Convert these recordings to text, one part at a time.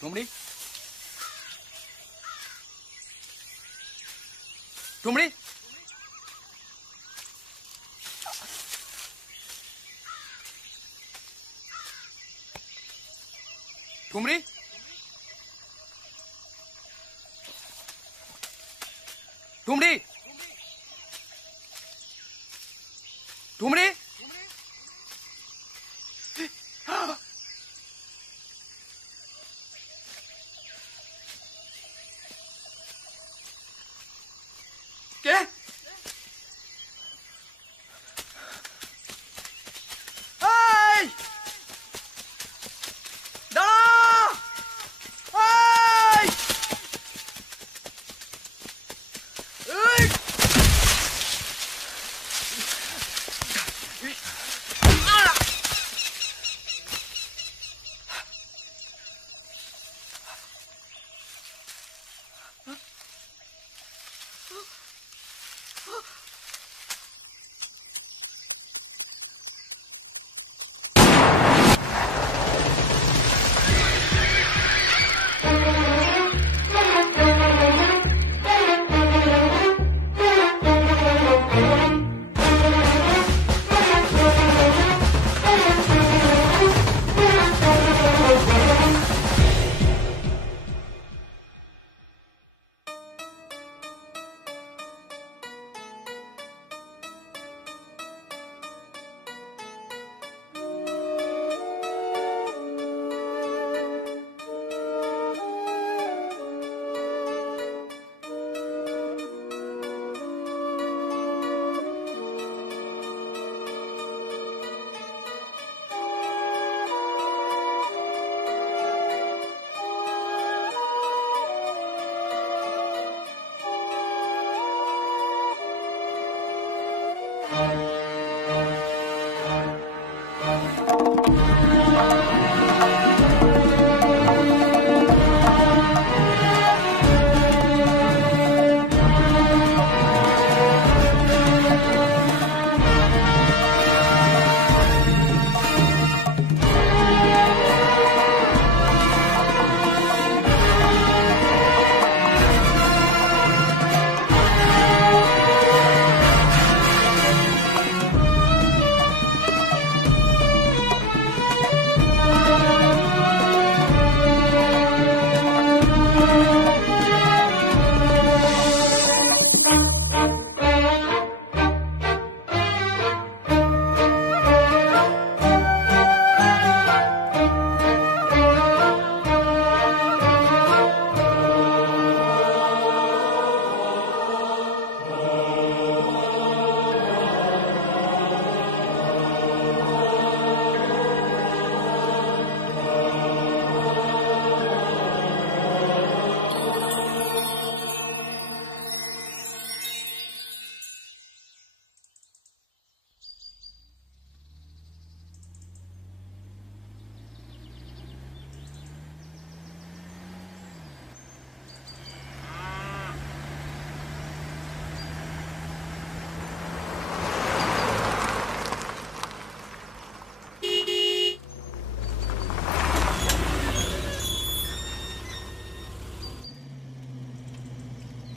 টুমড়ি, টুমড়ি, টুমড়ি, টুমড়ি, টুমড়ি, কে? এই দাঁড়া! এই! এই!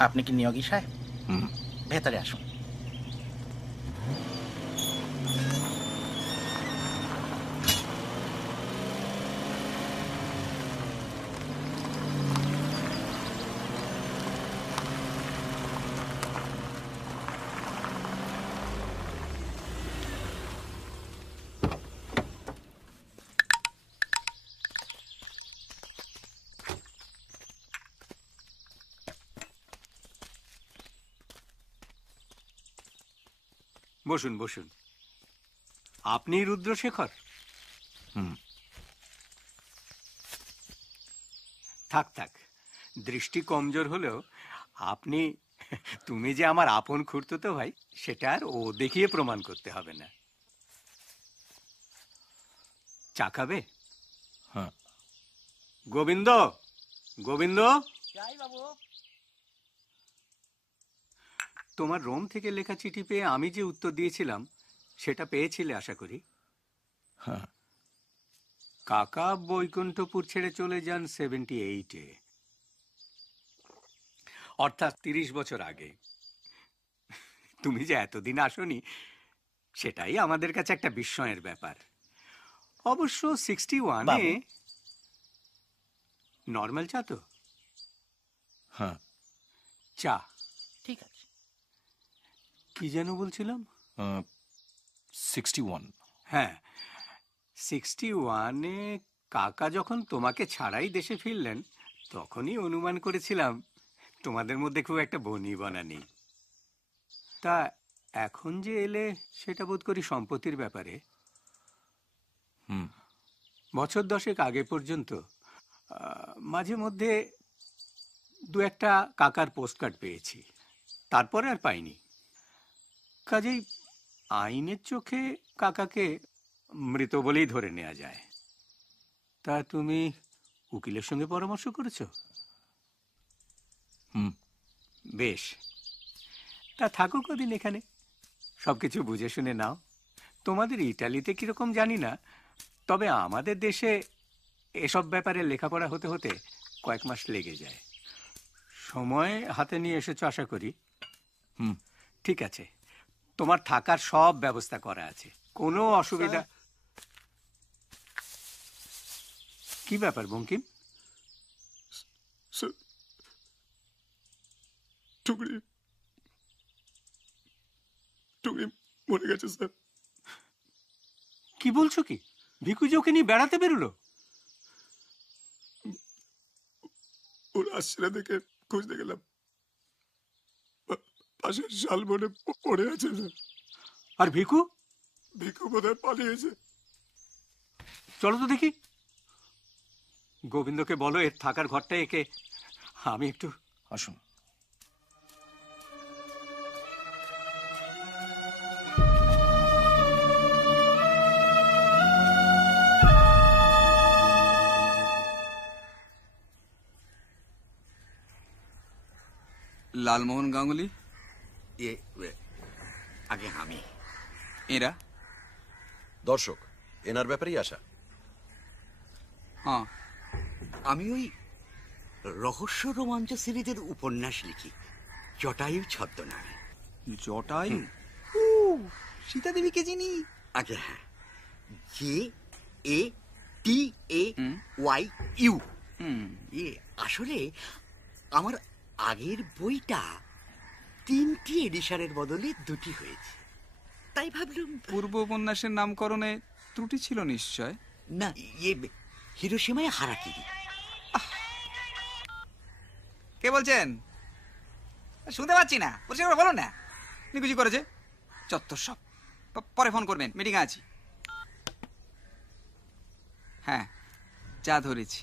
আপনি কি নিয়োগী সাহেব? ভেতরে আসুন। বসুন বসুন। আপনি রুদ্রশেখর? থাক থাক, দৃষ্টি কমজোর হলেও আপনি, তুমি যে আমার আপন খুড়তুতো ভাই সেটা আর ও দেখিয়ে প্রমাণ করতে হবে না। চা খাবে? হ্যাঁ। গোবিন্দ, গোবিন্দ, তোমার রোম থেকে লেখা চিঠি পেয়ে আমি যে উত্তর দিয়েছিলাম সেটা পেয়েছিলে আশা করি। হ্যাঁ। কাকা বৈকুণ্ঠপুর ছেড়ে চলে যান 78-এ, অর্থাৎ 30 বছর আগে। তুমি যে এতদিন আসনি সেটাই আমাদের কাছে একটা বিস্ময়ের ব্যাপার। অবশ্য 61-এ নর্মাল চা তো? হ্যাঁ, চা ঠিক আছে। কি যেন বলছিলাম? 61। হ্যাঁ, 61-এ কাকা যখন তোমাকে ছাড়াই দেশে ফিরলেন তখনই অনুমান করেছিলাম তোমাদের মধ্যে খুব একটা বনিবনা নেই। তা এখন যে এলে সেটা বোধ করি সম্পত্তির ব্যাপারে। বছর 10 আগে পর্যন্ত মাঝে মধ্যে দু একটা কাকার পোস্টকার্ড পেয়েছি, তারপরে আর পাইনি। কাজেই আইনের চোখে কাকাকে মৃত বলেই ধরে নেওয়া যায়। তা তুমি উকিলের সঙ্গে পরামর্শ করেছো? বেশ, তা থাকো কদিন এখানে, সবকিছু বুঝে শুনে নাও। তোমাদের ইটালিতে কিরকম জানি না, তবে আমাদের দেশে এসব ব্যাপারে লেখাপড়া হতে হতে কয়েক মাস লেগে যায়। সময় হাতে নিয়ে এসেছো আশা করি। ঠিক আছে, তোমার থাকার সব ব্যবস্থা করা আছে, কোনো অসুবিধা। কি ব্যাপার বঙ্কিম? টুকরি মরে গেছে স্যার। কি বলছো কি? ভিকু যে ওকে নিয়ে বেড়াতে বেরোলো? ওর আশ্রা দেখে খুঁজতে গেলাম, পাশের শালবনে পড়ে আছে স্যার। আর ভিকু? ভিকু বোধহয় পালিয়েছে। চলো তো দেখি। গোবিন্দকে বলো এর থাকার ঘরটা একে আমি একটু। আসুন। লালমোহন গাঙ্গুলি, আগে আমি। এরা দর্শক, এনার ব্যাপারেই আসা। হ্যাঁ, আমি ওই রহস্য রোমাঞ্চ সিরিজের উপন্যাস লিখি, জটায়ু ছদ্মনামে। জটায়ু? ও, সীতা দেবীকে চিনি। আগে হ্যাঁ, JATAYU। আসলে আমার আগের বইটা 3টি এডিশনের বদলে 2টি হয়েছে, তাই ভাবলাম। পূর্ব উপন্যাসের নামকরণে ত্রুটি ছিল নিশ্চয়। না, হিরোশিমায় হারাকিরি। কে বলছেন? শুনতে পাচ্ছি না, বলছি বলো না। নিকুচি করেছে চত্বর সব। পরে ফোন করবেন, মিটিং আছি। হ্যাঁ, চা ধরেছি।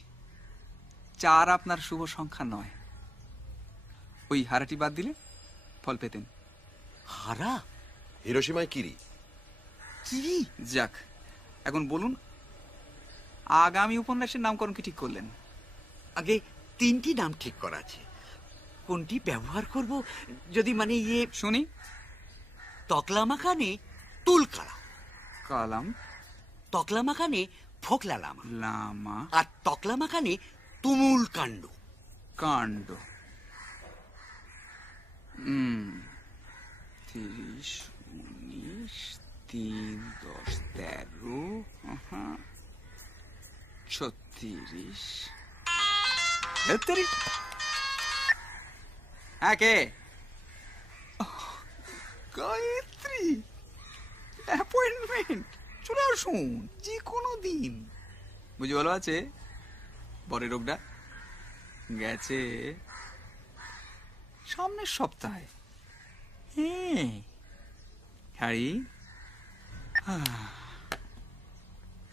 চার আপনার শুভ সংখ্যা নয়। ওই হারাটি বাদ দিলে ফল পেতেন। হারা? হিরোশিমায় কিরি। কিরি? যাক, এখন বলুন আগামী উপন্যাসের নামকরণ কি ঠিক করলেন? আগে 3টি নাম ঠিক করা আছে, কোনটি ব্যবহার করব যদি মানে শুনি। তকলামাখানে তুলকালা, কালাম, তকলামাখানে ফোকলা লামা, লামা, আর তকলামাখানে তুমুল কাণ্ড। কাণ্ড। 30, 19, 3, 10, 13, 36। হ্যাঁ, কে? গায়ত্রী, অ্যাপয়েন্টমেন্ট। চলে আসুন যে কোনো দিন। বুঝি ভালো আছে? বরের রোগটা গেছে সামনের সপ্তাহে। হ্যারি,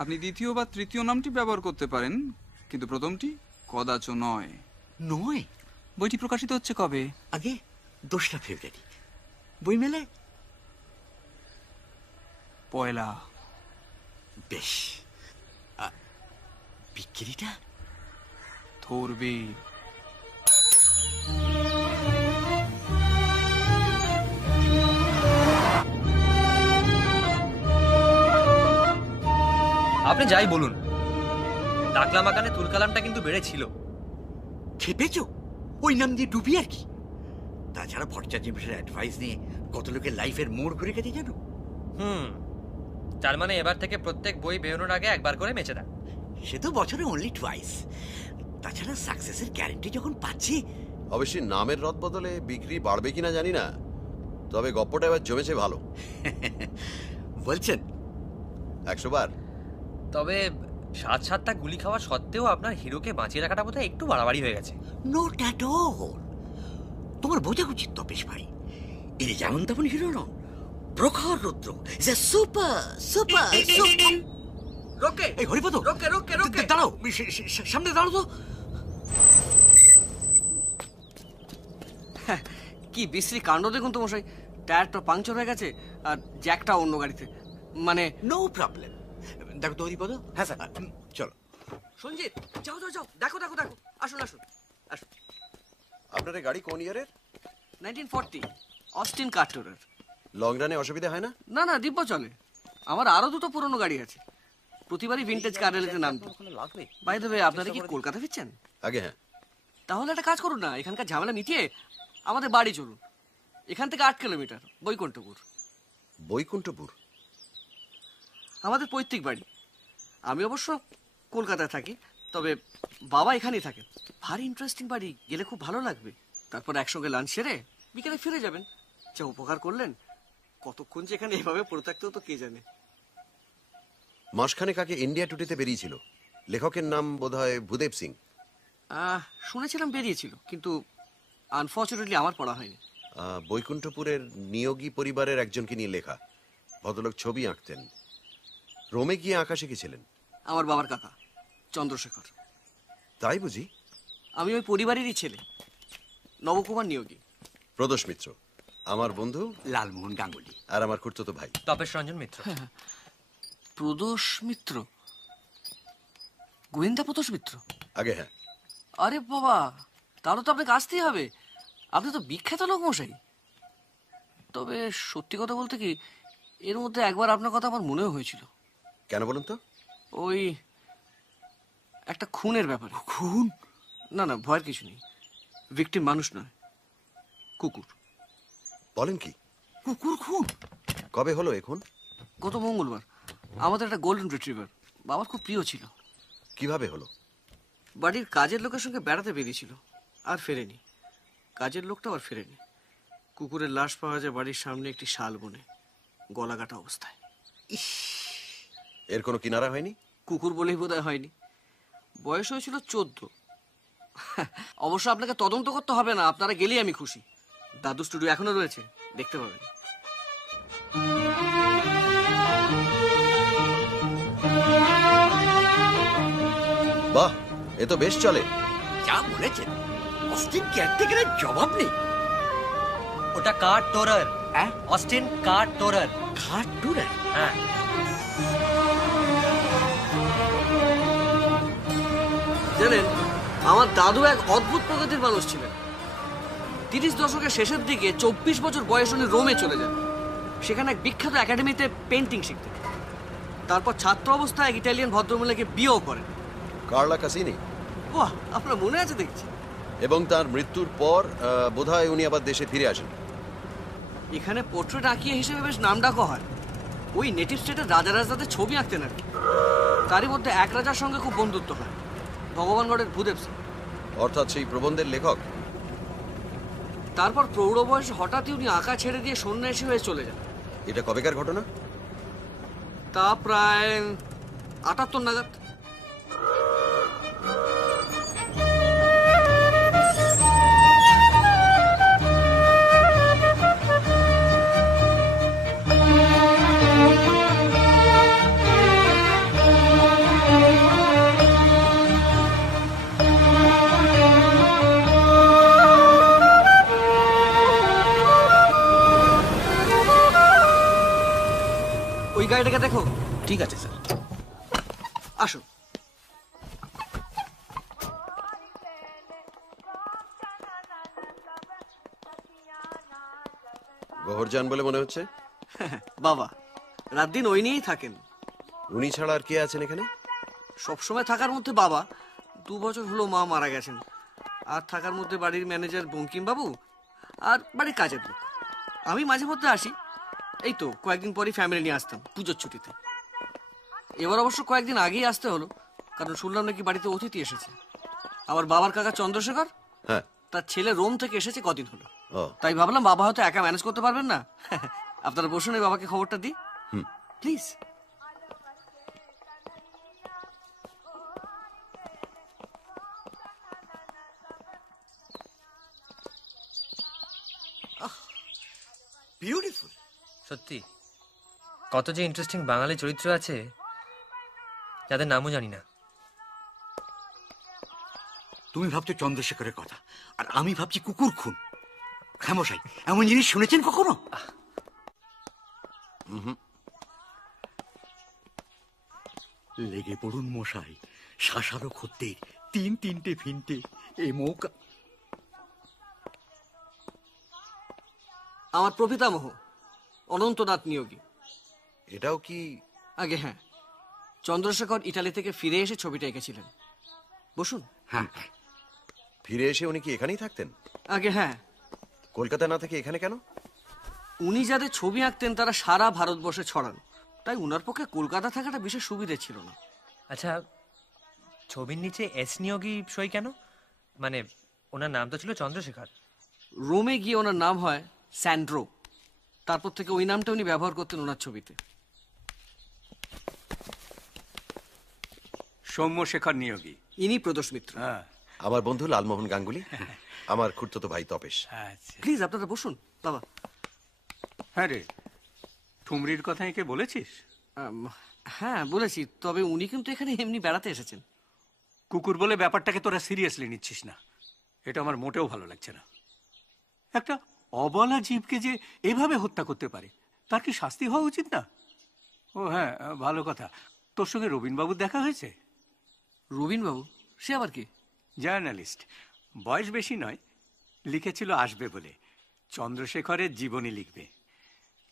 আপনি দ্বিতীয় বা তৃতীয় নামটি ব্যবহার করতে পারেন, কিন্তু প্রথমটি কদাচ নয়। নয়? বইটি প্রকাশিত হচ্ছে কবে? আগে 2রা ফেব্রুয়ারি। বই মেলে? পয়লা। বেশ, বিক্রিটা ধরবে। আপনি যাই বলুন, টাকলা মাকানে তুলকালামটা কিন্তু বেড়েছিল। খেপেছ? ওই নাম দিয়ে ডুবি আর কি। তাছাড়া ভট্টাচার্যের অ্যাডভাইস নিয়ে কত লোকের লাইফের মোড় ঘুরে গেছে জানো? তার মানে এবার থেকে প্রত্যেক বই বেরোনোর আগে একবার করে মেচে দেয়। সে তো বছরে অনলি টুয়াইস। তাছাড়া সাকসেসের গ্যারান্টি যখন পাচ্ছি। অবশ্যই নামের রদ বদলে বিক্রি বাড়বে কিনা জানি না, তবে গপ্পটা এবার জমেছে ভালো। বলছেন 100 বার। তবে 7-7টা গুলি খাওয়া সত্ত্বেও আপনার হিরোকে বাঁচিয়ে রাখাটা বোধহয় একটু বাড়াবাড়ি হয়ে গেছে। Note at all. তোমার বোঝা উচিত তপেশ ভাই, এর যেমন তেমন হিরো নন। Prakhar Rudra is a super super super. রোকে এই হরিপদ, রোকে রোকে রোকে দাঁড়াও, সামনে দাঁড়াও তো। কি বিশ্রী কাণ্ড দেখুন তো মশাই, টায়ারটা পাংচার হয়ে গেছে আর জ্যাকটা অন্য গাড়িতে। মানে নো প্রবলেম। দেখো তো হরিপদ। হ্যাঁ স্যার। চলো সঞ্জিত, যাও যাও যাও, দেখো দেখো দেখো, আসুন আসুন আসুন। আপনার এই গাড়ি কোন ইয়ারের? 1940 অস্টিন কার্টারের। লং রানে অসুবিধা হয় না? না না, দিব্য চলে। আমার আরো দুটো পুরনো গাড়ি আছে, প্রতিবারই ভিন্টেজ কার রেলিতে নাম লাগবে। বাই দ্য ওয়ে, আপনারা কি কলকাতা ফিরছেন? আগে হ্যাঁ। তাহলে একটা কাজ করুন না, এখানকার ঝামেলা মিটিয়ে আমাদের বাড়ি চলুন। এখান থেকে 8 কিলোমিটার, বৈকুণ্ঠপুর। বৈকুণ্ঠপুর? আমাদের পৈতৃক বাড়ি। আমি অবশ্য কলকাতায় থাকি, তবে বাবা এখানেই থাকেন। ভারী ইন্টারেস্টিং বাড়ি, গেলে খুব ভালো লাগবে। তারপর একসঙ্গে লাঞ্চ সেরে বিকেলে ফিরে যাবেন। যা উপকার করলেন, কতক্ষণ যে এখানে এভাবে পড়ে থাকতে হতো কে জানে। মাসখানেক আগে ইন্ডিয়া টুডেতে বেরিয়েছিল, লেখকের নাম বোধহয় ভূদেব সিং। শুনেছিলাম বেরিয়েছিল, কিন্তু আনফর্চুনেটলি আমার পড়া হয়নি। বৈকুণ্ঠপুরের নিয়োগী পরিবারের একজনকে নিয়ে লেখা। ভদ্রলোক ছবি আঁকতেন। রোমে গিয়ে আঁকা শিখেছিলেন? আমার বাবার কাকা চন্দ্রশেখর। তাই বুঝি? আমি ওই পরিবারেরই ছেলে, নবকুমার নিয়োগী। প্রদোষ মিত্র আমার বন্ধু, লালমোহন গাঙ্গুলি আর আমার খুড়তুতো ভাই তপেশ রঞ্জন মিত্র। প্রদোষ মিত্র, গোয়েন্দা প্রদোষ মিত্র। আগে হ্যাঁ। আরে বাবা, তাহলে তো আপনাকে আসতেই হবে, আপনি তো বিখ্যাত লোক মশাই। তবে সত্যি কথা বলতে কি, এর মধ্যে একবার আপনার কথা আমার মনেও হয়েছিল। কেন বলুন তো? ওই একটা খুনের ব্যাপারে। খুন? না না, ভয়ের কিছু নেই। ভিকটিম মানুষ নয়, কুকুর। বলেন কি? কুকুর খুন? কবে হলো এখন? গত মঙ্গলবার। আমাদের একটা গোল্ডেন রিট্রিভার, বাবার খুব প্রিয় ছিল। কিভাবে হলো? বাড়ির কাজের লোকের সঙ্গে বেড়াতে বেরিয়েছিল, আর ফেরেনি। কাজের লোকটা আর ফেরেনি। কুকুরের লাশ পাওয়া যায় বাড়ির সামনে একটি শাল বনে, গলাকাটা অবস্থায়। এর কোনো কিনারা হয়নি? কুকুর বলেই বোধহয় হয়নি। বয়স হয়েছিল 14। অবশ্য আপনাকে তদন্ত করতে হবে না, আপনারা গেলেই আমি খুশি। দাদু স্টুডিও এখনো রয়েছে, দেখতে পাবেন। বাহ, এ তো বেশ চলে। যা বলেছেন, অস্টিন কেয়ারটেকারের জবাব নেই। ওটা কার টোরার। হ্যাঁ? অস্টিন কার টোরার। ঘাট টুরে? হ্যাঁ। জানেন, আমার দাদু এক অদ্ভুত প্রকৃতির মানুষ ছিলেন। 30 দশকের শেষের দিকে 24 বছর বয়স উনি রোমে চলে যান। সেখানে এক বিখ্যাত একাডেমিতে পেন্টিং শিখতেন। তারপর ছাত্র অবস্থায় এক ইটালিয়ান ভদ্রমহিলাকে বিয়েও করেন। কার্লা কাসিনি? বাহ, আপনার মনে আছে দেখছি। এবং তার মৃত্যুর পর বোধহয় উনি আবার দেশে ফিরে আসেন। এখানে পোর্ট্রেট আঁকিয়ে হিসেবে বেশ নামডাকও হয়। ওই নেটিভ স্টেটের রাজারাজাদের ছবি আঁকতেন আর কি। তারই মধ্যে এক রাজার সঙ্গে খুব বন্ধুত্ব হয়, ভগবানগড়ের ভূদেব সিং। অর্থাৎ সেই প্রবন্ধের লেখক। তারপর প্রৌঢ় বয়সে হঠাৎই উনি আঁকা ছেড়ে দিয়ে সন্ন্যাসী হয়ে চলে যান। এটা কবেকার ঘটনা? তা প্রায় 78 নাগাদ। ওই গাড়িটাকে দেখো। ঠিক আছে স্যার। আসো। গহরজান বলে মনে হচ্ছে। বাবা রাত দিন ওই নিয়েই থাকেন। উনি ছাড়া আর কে আছেন এখানে? সবসময় থাকার মধ্যে বাবা, 2 বছর হলো মা মারা গেছেন। আর থাকার মধ্যে বাড়ির ম্যানেজার বঙ্কিম বাবু আর বাড়ির কাজের লোক। আমি মাঝে মধ্যে আসি, এই তো কয়েকদিন পরই ফ্যামিলি নিয়ে আসতাম পুজোর ছুটিতে। এবার অবশ্য কয়েকদিন আগেই আসতে হলো, কারণ শুনলাম নাকি বাড়িতে অতিথি এসেছে। আমার বাবার কাকা চন্দ্রশেখর, হ্যাঁ। তার ছেলে রোম থেকে এসেছে কদিন হলো। ও তাই ভাবলাম বাবা হয়তো একা ম্যানেজ করতে পারবেন না। আপনারা বসুন, এই বাবাকে খবরটা দিই প্লিজ। বিউটিফুল। সত্যি কত যে ইন্টারেস্টিং বাঙালি চরিত্র আছে যাদের নামও জানি না। তুমি ভাবছো চন্দ্রশেখরের কথা, আর আমি ভাবছি কুকুর খুন। হ্যাঁ মশাই, এমন জিনিস শুনেছেন কখনো? লেগে পড়ুন মশাই, শাসারো খদ্দের, 3 ফিনটে এ মৌকা। আমার প্রপিতামহ অনন্তনাথ নিয়োগী। এটাও কি? আগে হ্যাঁ, চন্দ্রশেখর ইটালি থেকে ফিরে এসে ছবিটা এঁকেছিলেন। বসুন। হ্যাঁ, ফিরে এসে উনি কি এখানেই থাকতেন? আগে হ্যাঁ, কলকাতা না থেকে এখানে কেন? উনি যাদের ছবি আঁকতেন তারা সারা ভারতবর্ষে ছড়ান, তাই উনার পক্ষে কলকাতা থাকাটা বিশেষ সুবিধে ছিল না। আচ্ছা, ছবির নিচে এস নিয়োগী সই কেন? মানে ওনার নাম তো ছিল চন্দ্রশেখর। রোমে গিয়ে ওনার নাম হয় স্যান্ড্রো, তারপর থেকে ওই নামটা উনি ব্যবহার করতেন ওনার ছবিতে। সৌম্যশেখর নিয়োগী। ইনি প্রদোষ মিত্র। হ্যাঁ, আমার বন্ধু লালমোহন গাঙ্গুলি, আমার খুড়তুতো ভাই তপেশ। আচ্ছা। প্লিজ আপনারা বসুন বাবা। হ্যাঁ রে, ঠুমরির কথা একে বলেছিস? হ্যাঁ বলেছি, তবে উনি কিন্তু এখানে এমনি বেড়াতে এসেছেন। কুকুর বলে ব্যাপারটাকে তোরা সিরিয়াসলি নিচ্ছিস না, এটা আমার মোটেও ভালো লাগছে না। একটা অবলা জীবকে যে এভাবে হত্যা করতে পারে, তার কি শাস্তি হওয়া উচিত না? ও হ্যাঁ, ভালো কথা, তোর সঙ্গে রবীনবাবুর দেখা হয়েছে? রবীন বাবু? সে আবার কি? জার্নালিস্ট, বয়স বেশি নয়, লিখেছিল আসবে বলে চন্দ্রশেখরের জীবনী লিখবে।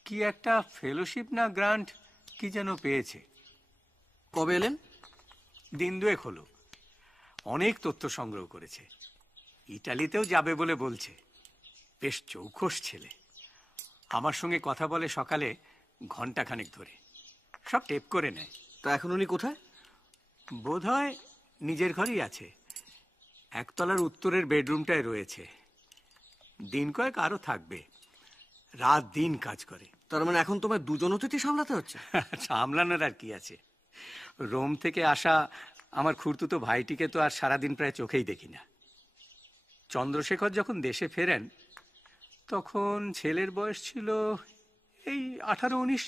কি একটা ফেলোশিপ না গ্রান্ট কি যেন পেয়েছে। কবে এলেন? দিন 2 হলো। অনেক তথ্য সংগ্রহ করেছে, ইটালিতেও যাবে বলে বলছে। বেশ চৌখস ছেলে, আমার সঙ্গে কথা বলে সকালে ঘন্টাখানেক ধরে, সব টেপ করে নেয়। তা এখন উনি কোথায়? বোধহয় নিজের ঘরেই আছে, একতলার উত্তরের বেডরুমটায় রয়েছে। দিন কয়েক আরো থাকবে, রাত দিন কাজ করে। তার মানে এখন তোমার 2 জন অতিথি সামলাতে হচ্ছে? সামলানোর আর কি আছে, রোম থেকে আসা আমার খুড়তুতো ভাইটিকে তো আর সারাদিন প্রায় চোখেই দেখি না। চন্দ্রশেখর যখন দেশে ফেরেন তখন ছেলের বয়স ছিল এই 18-19।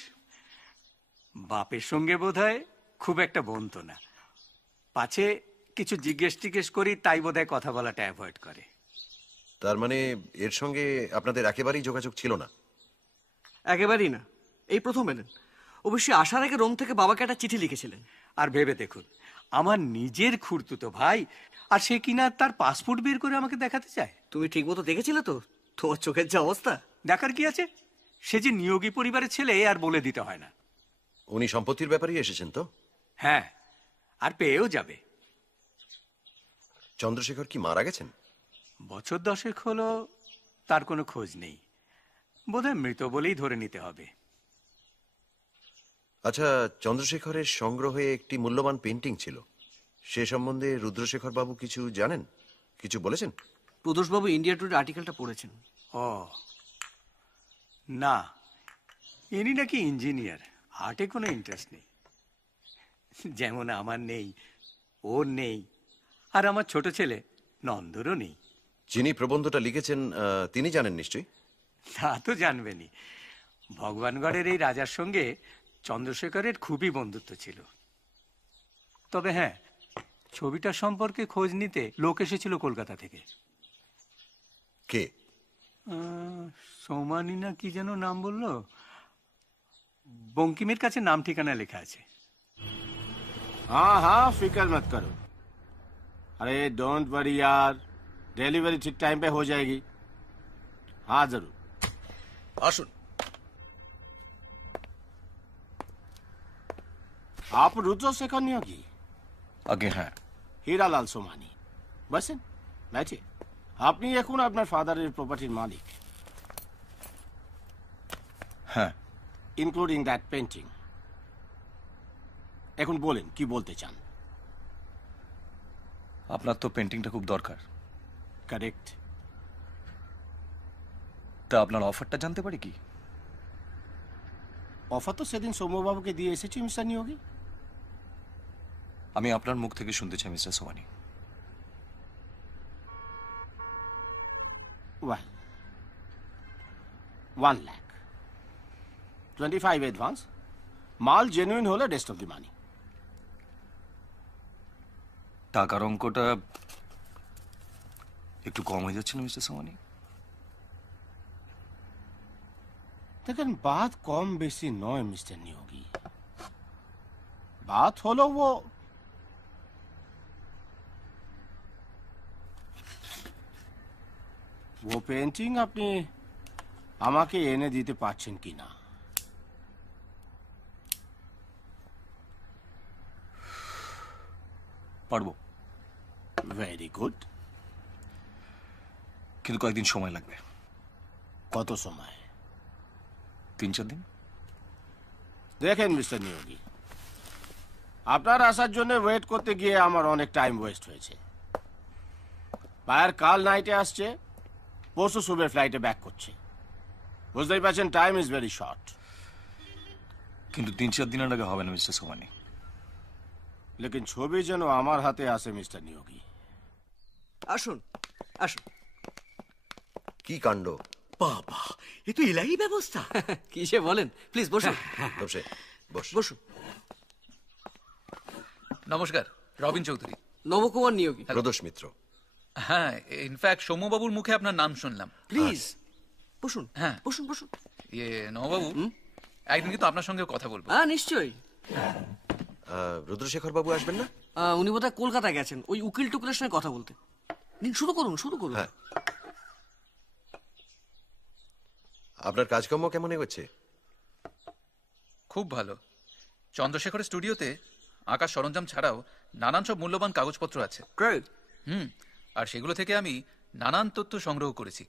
বাপের সঙ্গে বোধহয় খুব একটা বনতো না, পাছে কিছু জিজ্ঞেস করি তাই বোধহয় কথা বলাটা অ্যাভয়েড করে। তার মানে এর সঙ্গে আপনাদের একেবারেই যোগাযোগ ছিল না? একেবারেই না, এই প্রথম এলেন। অবশ্যই আসার আগে রোম থেকে বাবাকে একটা চিঠি লিখেছিলেন। আর ভেবে দেখুন, আমার নিজের খুড়তুতো ভাই, আর সে কিনা তার পাসপোর্ট বের করে আমাকে দেখাতে চায়। তুমি ঠিক মতো দেখেছিলে তো? তোমার চোখের যে অবস্থা। দেখার কি আছে, সে যে নিয়োগী পরিবারের ছেলে আর বলে দিতে হয় না। উনি সম্পত্তির ব্যাপারেই এসেছেন তো? হ্যাঁ, আর পেয়েও যাবে। চন্দ্রশেখর কি মারা গেছেন? বছর 10 হলো, তার কোনো খোঁজ নেই, বোধহয় মৃত বলেই ধরে নিতে হবে। আচ্ছা, চন্দ্রশেখরের সংগ্রহে একটি মূল্যবান পেন্টিং ছিল, সে সম্বন্ধে রুদ্রশেখর বাবু কিছু জানেন? কিছু বলেছেন? প্রদোষবাবু ইন্ডিয়া টুডে আর্টিকেলটা পড়েছেন। ও না, ইনি নাকি ইঞ্জিনিয়ার, আর্টে কোনো ইন্টারেস্ট নেই। যেমন আমার নেই, ওর নেই, আর আমার ছোট ছেলে নন্দরও নেই। যিনি প্রবন্ধটা লিখেছেন তিনি জানেন নিশ্চয়ই? তা তো জানবেনই, ভগবানগড়ের এই রাজার সঙ্গে চন্দ্রশেখরের খুবই বন্ধুত্ব ছিল। তবে হ্যাঁ, ছবিটা সম্পর্কে খোঁজ নিতে লোক এসেছিল কলকাতা থেকে। কে? সৌমানি না কি যেন নাম বললো, বঙ্কিমের কাছে নাম ঠিকানা লেখা আছে। हाँ हाँ फिक्र मत करो, अरे डोंट वरी यार, डिलीवरी ठीक टाइम पे हो जाएगी। हाँ जरूर। আসুন। आप रुद्रशेखर नियोगी? আগে হ্যাঁ। হিরালাল সোমানি। বসেন, ব্যাঠে। আপনি এখন আপনার ফাদারের প্রপার্টির মালিক, হ্যাঁ, ইনক্লুডিং দ্যাট পেন্টিং। এখন বলেন কি বলতে চান। আপনার তো পেন্টিংটা খুব দরকার, কারেক্ট। তা আপনার অফারটা জানতে পারি কি? অফার তো সেদিন সৌম্যবাবুকে দিয়ে এসেছি মিস্টার নিয়োগী। আমি আপনার মুখ থেকে শুনতে চাই mister Somani. Well, 1 lakh. 25 advance. মাল জেনুইন হলে রেস্ট অফ দি মানি। টাকার অঙ্কটা একটু কম হয়ে যাচ্ছে না মিস্টার সোমানি? দেখেন, বাত কম বেশি নয় মিস্টার নিয়োগী। বাত হলো वो পেন্টিং আপনি আমাকে এনে দিতে পারছেন কিনা। পারবো। Very good. কিন্তু কয়েকদিন সময় লাগবে। কত সময়? 3-4 দিন। দেখেন মিস্টার নিয়োগী, আপনার আসার জন্য ওয়েট করতে গিয়ে আমার অনেক টাইম ওয়েস্ট হয়েছে। বায়ার কাল নাইটে আসছে, পরশু সুবের ফ্লাইটে ব্যাক করছে। বুঝতেই পারছেন, টাইম ইজ ভেরি শর্ট। কিন্তু 3-4 দিনের আগে হবে না মিস্টার সোমানি। লেকিন ছবি যেন আমার হাতে আসে মিস্টার নিয়োগী। আসুন আসুন। কি কাণ্ড! বাবা, এ তো ইলাহি ব্যবস্থা। কি সে বলেন, প্লিজ বসুন। তপসে, বস। বসুন। নমস্কার, রবিন চৌধুরী। নবকুমার নিয়োগী। প্রদোষ মিত্র। হ্যাঁ, ইনফ্যাক্ট সৌম্যবাবুর মুখে আপনার নাম শুনলাম। প্লিজ বসুন। হ্যাঁ বসুন বসুন। নববাবু, একদিন কিন্তু আপনার সঙ্গে কথা বলবো। হ্যাঁ নিশ্চয়ই। রুদ্রশেখর বাবু আসবেন না? উনি বোধহয় কলকাতা গেছেন ওই উকিল টুকিলের সঙ্গে কথা বলতে। নিন, শুরু করুন শুরু করুন। হ্যাঁ। আপনার কাজকর্ম কেমন এগোচ্ছে? খুব ভালো। চন্দ্রশেখরের স্টুডিওতে আঁকার সরঞ্জাম ছাড়াও নানান সব মূল্যবান কাগজপত্র আছে। আর সেগুলো থেকে আমি নানান তথ্য সংগ্রহ করেছি।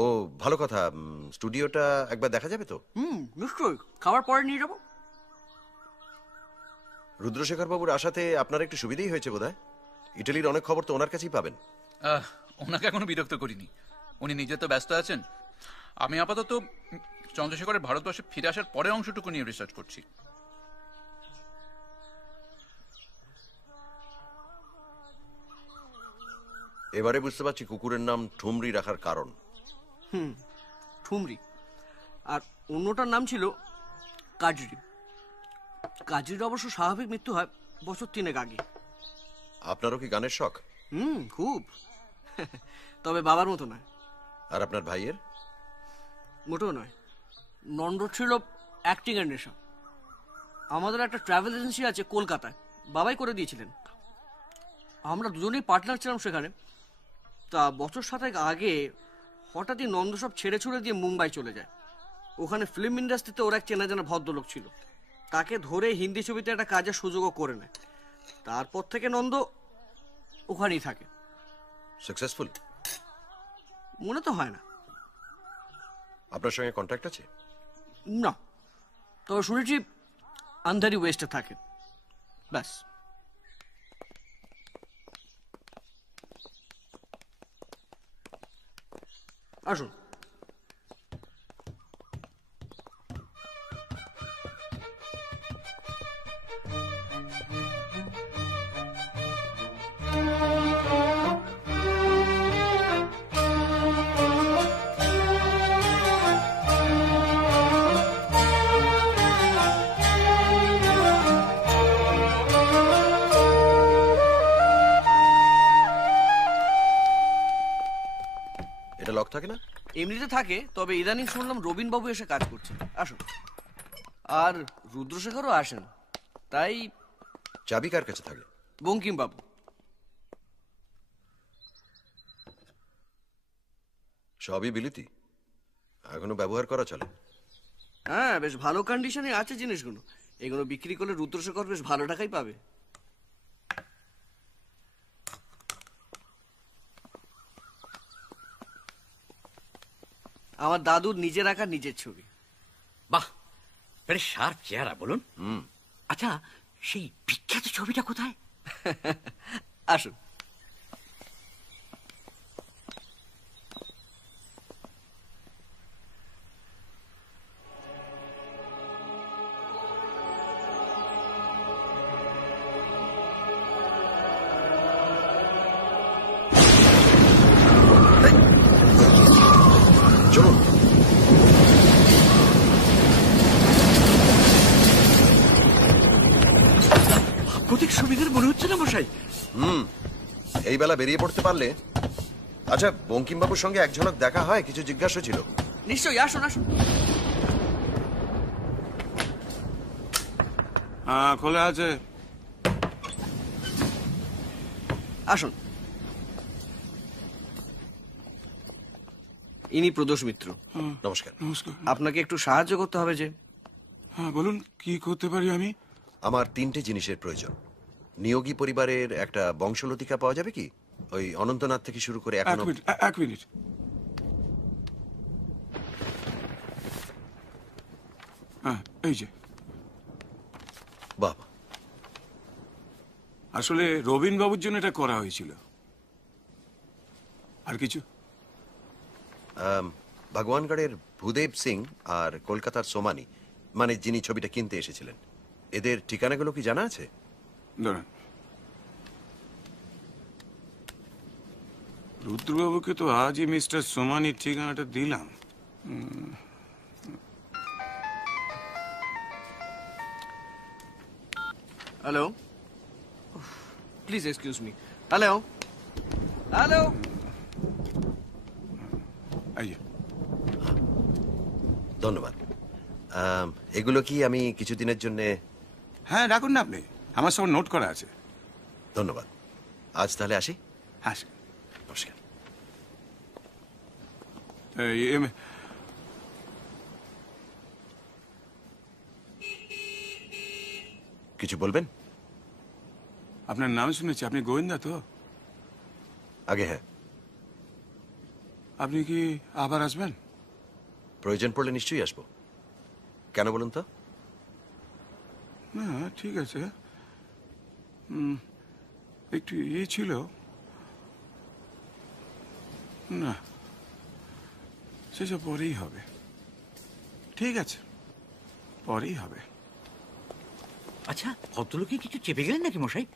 ও ভালো কথা। স্টুডিওটা একবার দেখা যাবে তো? নিশ্চয়ই, খাবার পরে নিয়ে যাবো। রুদ্রশেখর বাবুর আসাতে আপনার একটু সুবিধাই হয়েছে বোধহয়। ইটালির অনেক খবর তো ওনার কাছেই পাবেন। ওনাকে এখনো বিরক্ত করিনি, উনি নিজে তো ব্যস্ত আছেন। আমি আপাতত চন্দ্রশেখরের ভারতবর্ষে ফিরে আসার পরের অংশটুকু নিয়ে রিসার্চ করছি। এবারে বুঝতে পারছি কুকুরের নাম ঠুমরি রাখার কারণ। ঠুমরি, আর অন্যটার নাম ছিল কাজরি। কাজরির অবশ্য স্বাভাবিক মৃত্যু হয় বছর 3 আগে। আপনারও কি গানের শখ? খুব। তবে বাবার মতো নয়। আর আপনার ভাইয়ের? মোটেও নয়। নন্দ ছিল অ্যাক্টিং এর নেশা। আমাদের একটা ট্রাভেল এজেন্সি আছে কলকাতায়, বাবাই করে দিয়েছিলেন। আমরা দুজনেই পার্টনার ছিলাম সেখানে। তা বছর 7 আগে হঠাৎই নন্দ সব ছেড়ে ছুড়ে দিয়ে মুম্বাই চলে যায়। ওখানে ফিল্ম ইন্ডাস্ট্রিতে ওর এক চেনা জানা ভদ্রলোক ছিল, তাকে ধরে হিন্দি ছবিতে একটা কাজের সুযোগও করে নেয়। তারপর থেকে নন্দ ওখানেই থাকে। সাকসেসফুল? মনে তো হয় না। আপনার সঙ্গে কন্ট্যাক্ট আছে? না, তবে শুনেছি আন্ধারি ওয়েস্টে থাকে, ব্যাস। আসুন। এটা লক থাকে না? এমনিতে থাকে, তবে ইদানিং শুনলাম রবিন বাবু এসে কাজ করছে। আসুন। আর রুদ্রশেখরও আসেন, তাই। চাবি কার কাছে থাকে? বঙ্কিম বাবু। সবই বিলিতি, এখনো ব্যবহার করা চলে? হ্যাঁ, বেশ ভালো কন্ডিশনে আছে জিনিসগুলো। এগুলো বিক্রি করলে রুদ্রশেখর বেশ ভালো টাকাই পাবে। আমার দাদুর নিজের আঁকা নিজের ছবি। বাহ, বেশ শার্প চেহারা, বলুন। আচ্ছা, সেই বিখ্যাত ছবিটা কোথায়? আসুন। চলুন। ভাগ্যতিক ছবিদের মনে হচ্ছে না মশাই? এই বেলা বেরিয়ে পড়তে পারলে। আচ্ছা, বঙ্কিমবাবুর সঙ্গে এক ঝলক দেখা হয়, কিছু জিজ্ঞাসা ছিল। নিশ্চয়ই, আসুন আসুন। হ্যাঁ, খোলা আছে। আসুন। ইনি প্রদোষ মিত্র। নমস্কার। নমস্কার। আপনাকে একটু সাহায্য করতে হবে যে। হ্যাঁ, বলুন, কি করতে পারি আমি? আমার 3টে জিনিসের প্রয়োজন। নিয়োগী পরিবারের একটা বংশলতিকা পাওয়া যাবে কি? ওই অনন্তনাথ থেকে শুরু করে এখনো। এক মিনিট। হ্যাঁ, এই যে। বাবা, আসলে রবীন বাবুর জন্য এটা করা হয়েছিল। আর কিছু? ভগবানগড়ের ভূদেব সিং আর কলকাতার সোমানি, মানে যিনি ছবিটা কিনতে এসেছিলেন, এদের ঠিকানাগুলো কি জানা আছে? দাঁড়ান, রুদ্রবাবুকে তো আজই মিস্টার সোমানির ঠিকানাটা দিলাম। Hello, please excuse me. Hello hello. এই যে। ধন্যবাদ। এগুলো কি আমি কিছুদিনের জন্য? হ্যাঁ, রাখুন না আপনি, আমার সব নোট করা আছে। ধন্যবাদ। আজ তাহলে আসি। হ্যাঁ, নমস্কার। কিছু বলবেন? আপনার নাম শুনেছি, আপনি গোয়েন্দা তো? আগে হ্যাঁ। আপনি কি আবার আসবেন? প্রয়োজন পড়লে নিশ্চয়ই আসবো। কেন বলুন তো? না, ঠিক আছে। একটু ছিল। না, সেসব পরেই হবে। ঠিক আছে, পরেই হবে। আচ্ছা, ভদ্রলোকে কিছু চেপে গেলেন নাকি মশাই?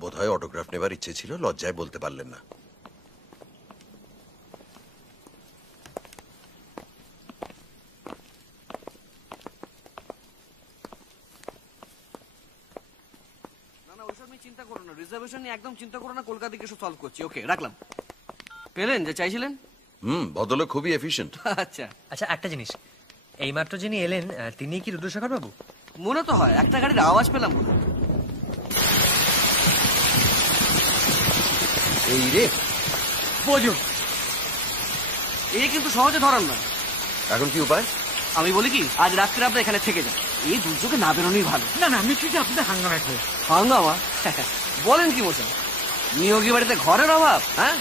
বোধহয় অটোগ্রাফ নেবার ইচ্ছে ছিল, লজ্জায় বলতে পারলেন না। না না, ওইসব নিয়ে চিন্তা করো না, রিজার্ভেশন নিয়ে একদম চিন্তা করো না, কলকাতা থেকে সলভ করছি। ওকে, রাখলাম। পেলেন যে চাইছিলেন? ভদ্রলোক খুবই এফিশিয়েন্ট। আচ্ছা আচ্ছা, একটা জিনিস, এইমাত্র যিনি এলেন তিনি কি রুদ্রশেখর বাবু? মনে তো হয়, একটা গাড়ির আওয়াজ পেলাম। এই রে, বোঝো, এই কিন্তু সহজে ধরার না। এখন কি উপায়? আমি বলি কি, আজ রাত্রে আপনার এখানে থেকে যান। এই দুর্যোগে না বেরোনোই ভালো। না না, আমি ঠিক আপনাদের হাঙ্গামা করে। হাঙ্গামা? বলেন কি মশাই, নিয়োগী বাড়িতে ঘরের অভাব? হ্যাঁ,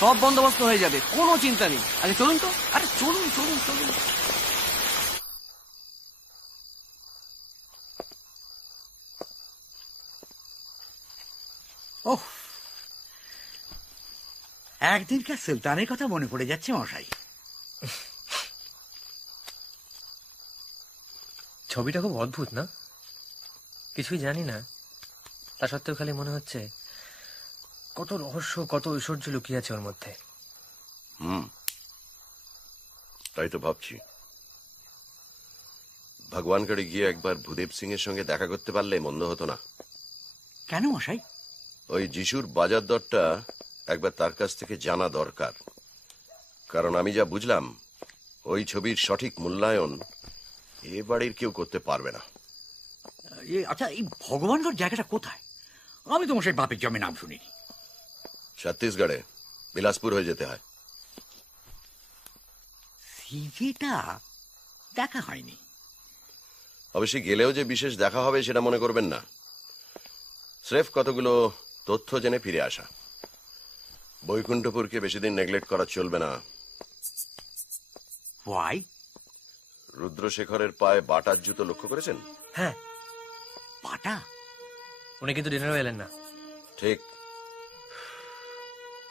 সব বন্দোবস্ত হয়ে যাবে, কোনো চিন্তা নেই। আরে চলুন তো, আরে চলুন চলুন চলুন। ওহ, একদিনকার সুলতানের কথা মনে পড়ে যাচ্ছে মশাই। ছবিটা খুব অদ্ভুত না? কিছুই জানি না, তা সত্ত্বেও খালি মনে হচ্ছে কত রহস্য, কত ঐশ্বর্য লুকিয়ে আছে ওর মধ্যে। তাই তো ভাবছি, ভগবানগড়ে গিয়ে একবার ভূদেব সিং এর সঙ্গে দেখা করতে পারলে মন্দ হতো না। কেন মশাই? ওই যিশুর বাজার দরটা একবার তার কাছ থেকে জানা দরকার। কারণ আমি যা বুঝলাম, ওই ছবির সঠিক মূল্যায়ন এ বাড়ির কেউ করতে পারবে না। আচ্ছা, এই ভগবানগড় জায়গাটা কোথায়? আমি তো মশাই বাপের জমি নাম শুনিনি। ছত্তিশগড়ে বিলাসপুর হয়ে যেতে হয়। সিভিটা দেখা হয়নি। অবশ্যই গেলেও যে বিশেষ দেখা হবে সেটা মনে করবেন না। স্রেফ কতগুলো তথ্য জেনে ফিরে আসা। বৈকুণ্ঠপুরকে বেশি দিন নেগলেক্ট করা চলবে না। ওয়াই? রুদ্রশেখরের পায়ে বাটার জুতো লক্ষ্য করেছেন? হ্যাঁ। বাটা? উনি কিন্তু ডিনারও এলেন না। ঠিক।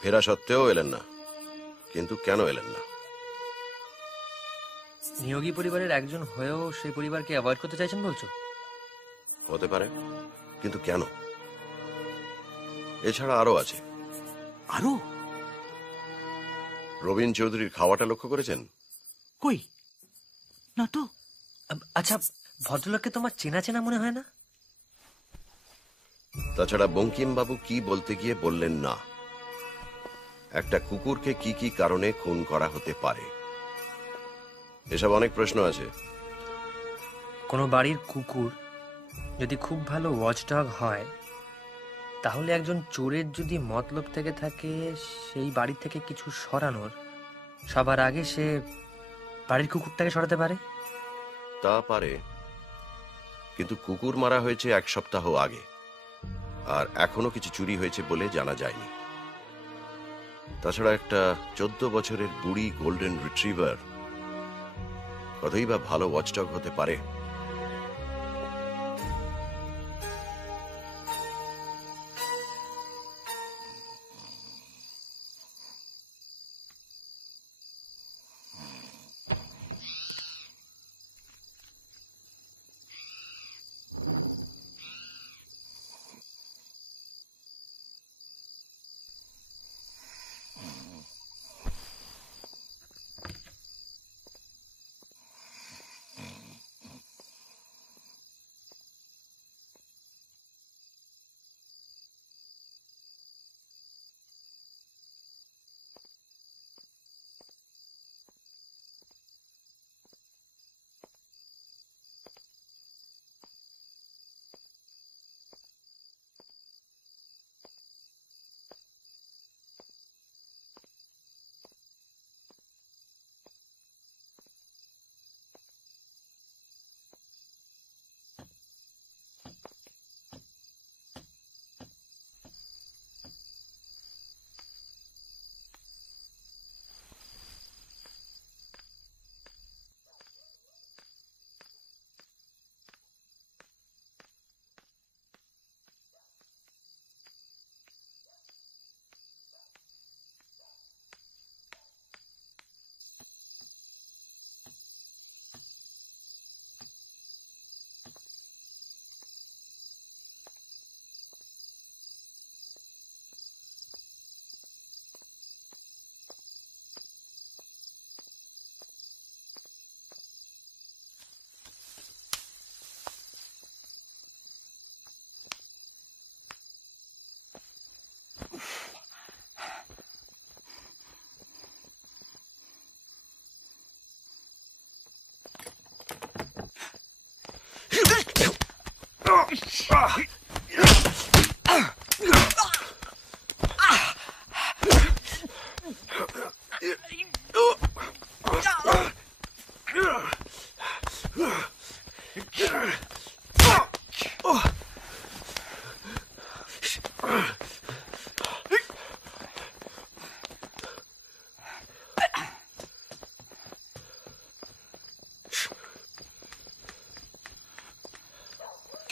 ফেরা সত্ত্বেও এলেন না, কিন্তু কেন এলেন না? নিয়োগী পরিবারের একজন হয়েও সেই পরিবারকে অ্যাভয়েড করতে চাইছেন বলছো? হতে পারে, কিন্তু কেন? এছাড়া আরো আছে। আরো? রবীন চৌধুরীর খাওয়াটা লক্ষ্য করেছেন? কই না তো। আচ্ছা, ভদ্রলোককে তোমার চেনা চেনা মনে হয় না? তাছাড়া বঙ্কিমবাবু কি বলতে গিয়ে বললেন না, একটা কুকুরকে কি কি কারণে খুন করা হতে পারে, এসব অনেক প্রশ্ন আছে। কোনো বাড়ির কুকুর যদি খুব ভালো ওয়াচডগ হয়, তাহলে একজন চোরের যদি মতলব থেকে থাকে সেই বাড়ি থেকে কিছু সরানোর, সবার আগে সে বাড়ির কুকুরটাকে সরাতে পারে। তা পারে, কিন্তু কুকুর মারা হয়েছে 1 সপ্তাহ আগে, আর এখনো কিছু চুরি হয়েছে বলে জানা যায়নি। তাছাড়া একটা 14 বছরের বুড়ি গোল্ডেন রিট্রিভার কতই বা ভালো ওয়াচডগ হতে পারে?